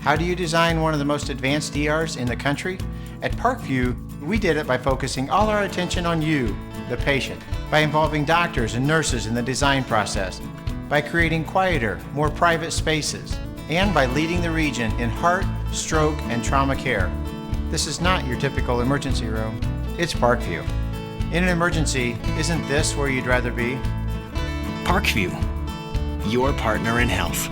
How do you design one of the most advanced ERs in the country? At Parkview, we did it by focusing all our attention on you, the patient, by involving doctors and nurses in the design process, by creating quieter, more private spaces, and by leading the region in heart, stroke, and trauma care. This is not your typical emergency room. It's Parkview. In an emergency, isn't this where you'd rather be? Parkview, your partner in health.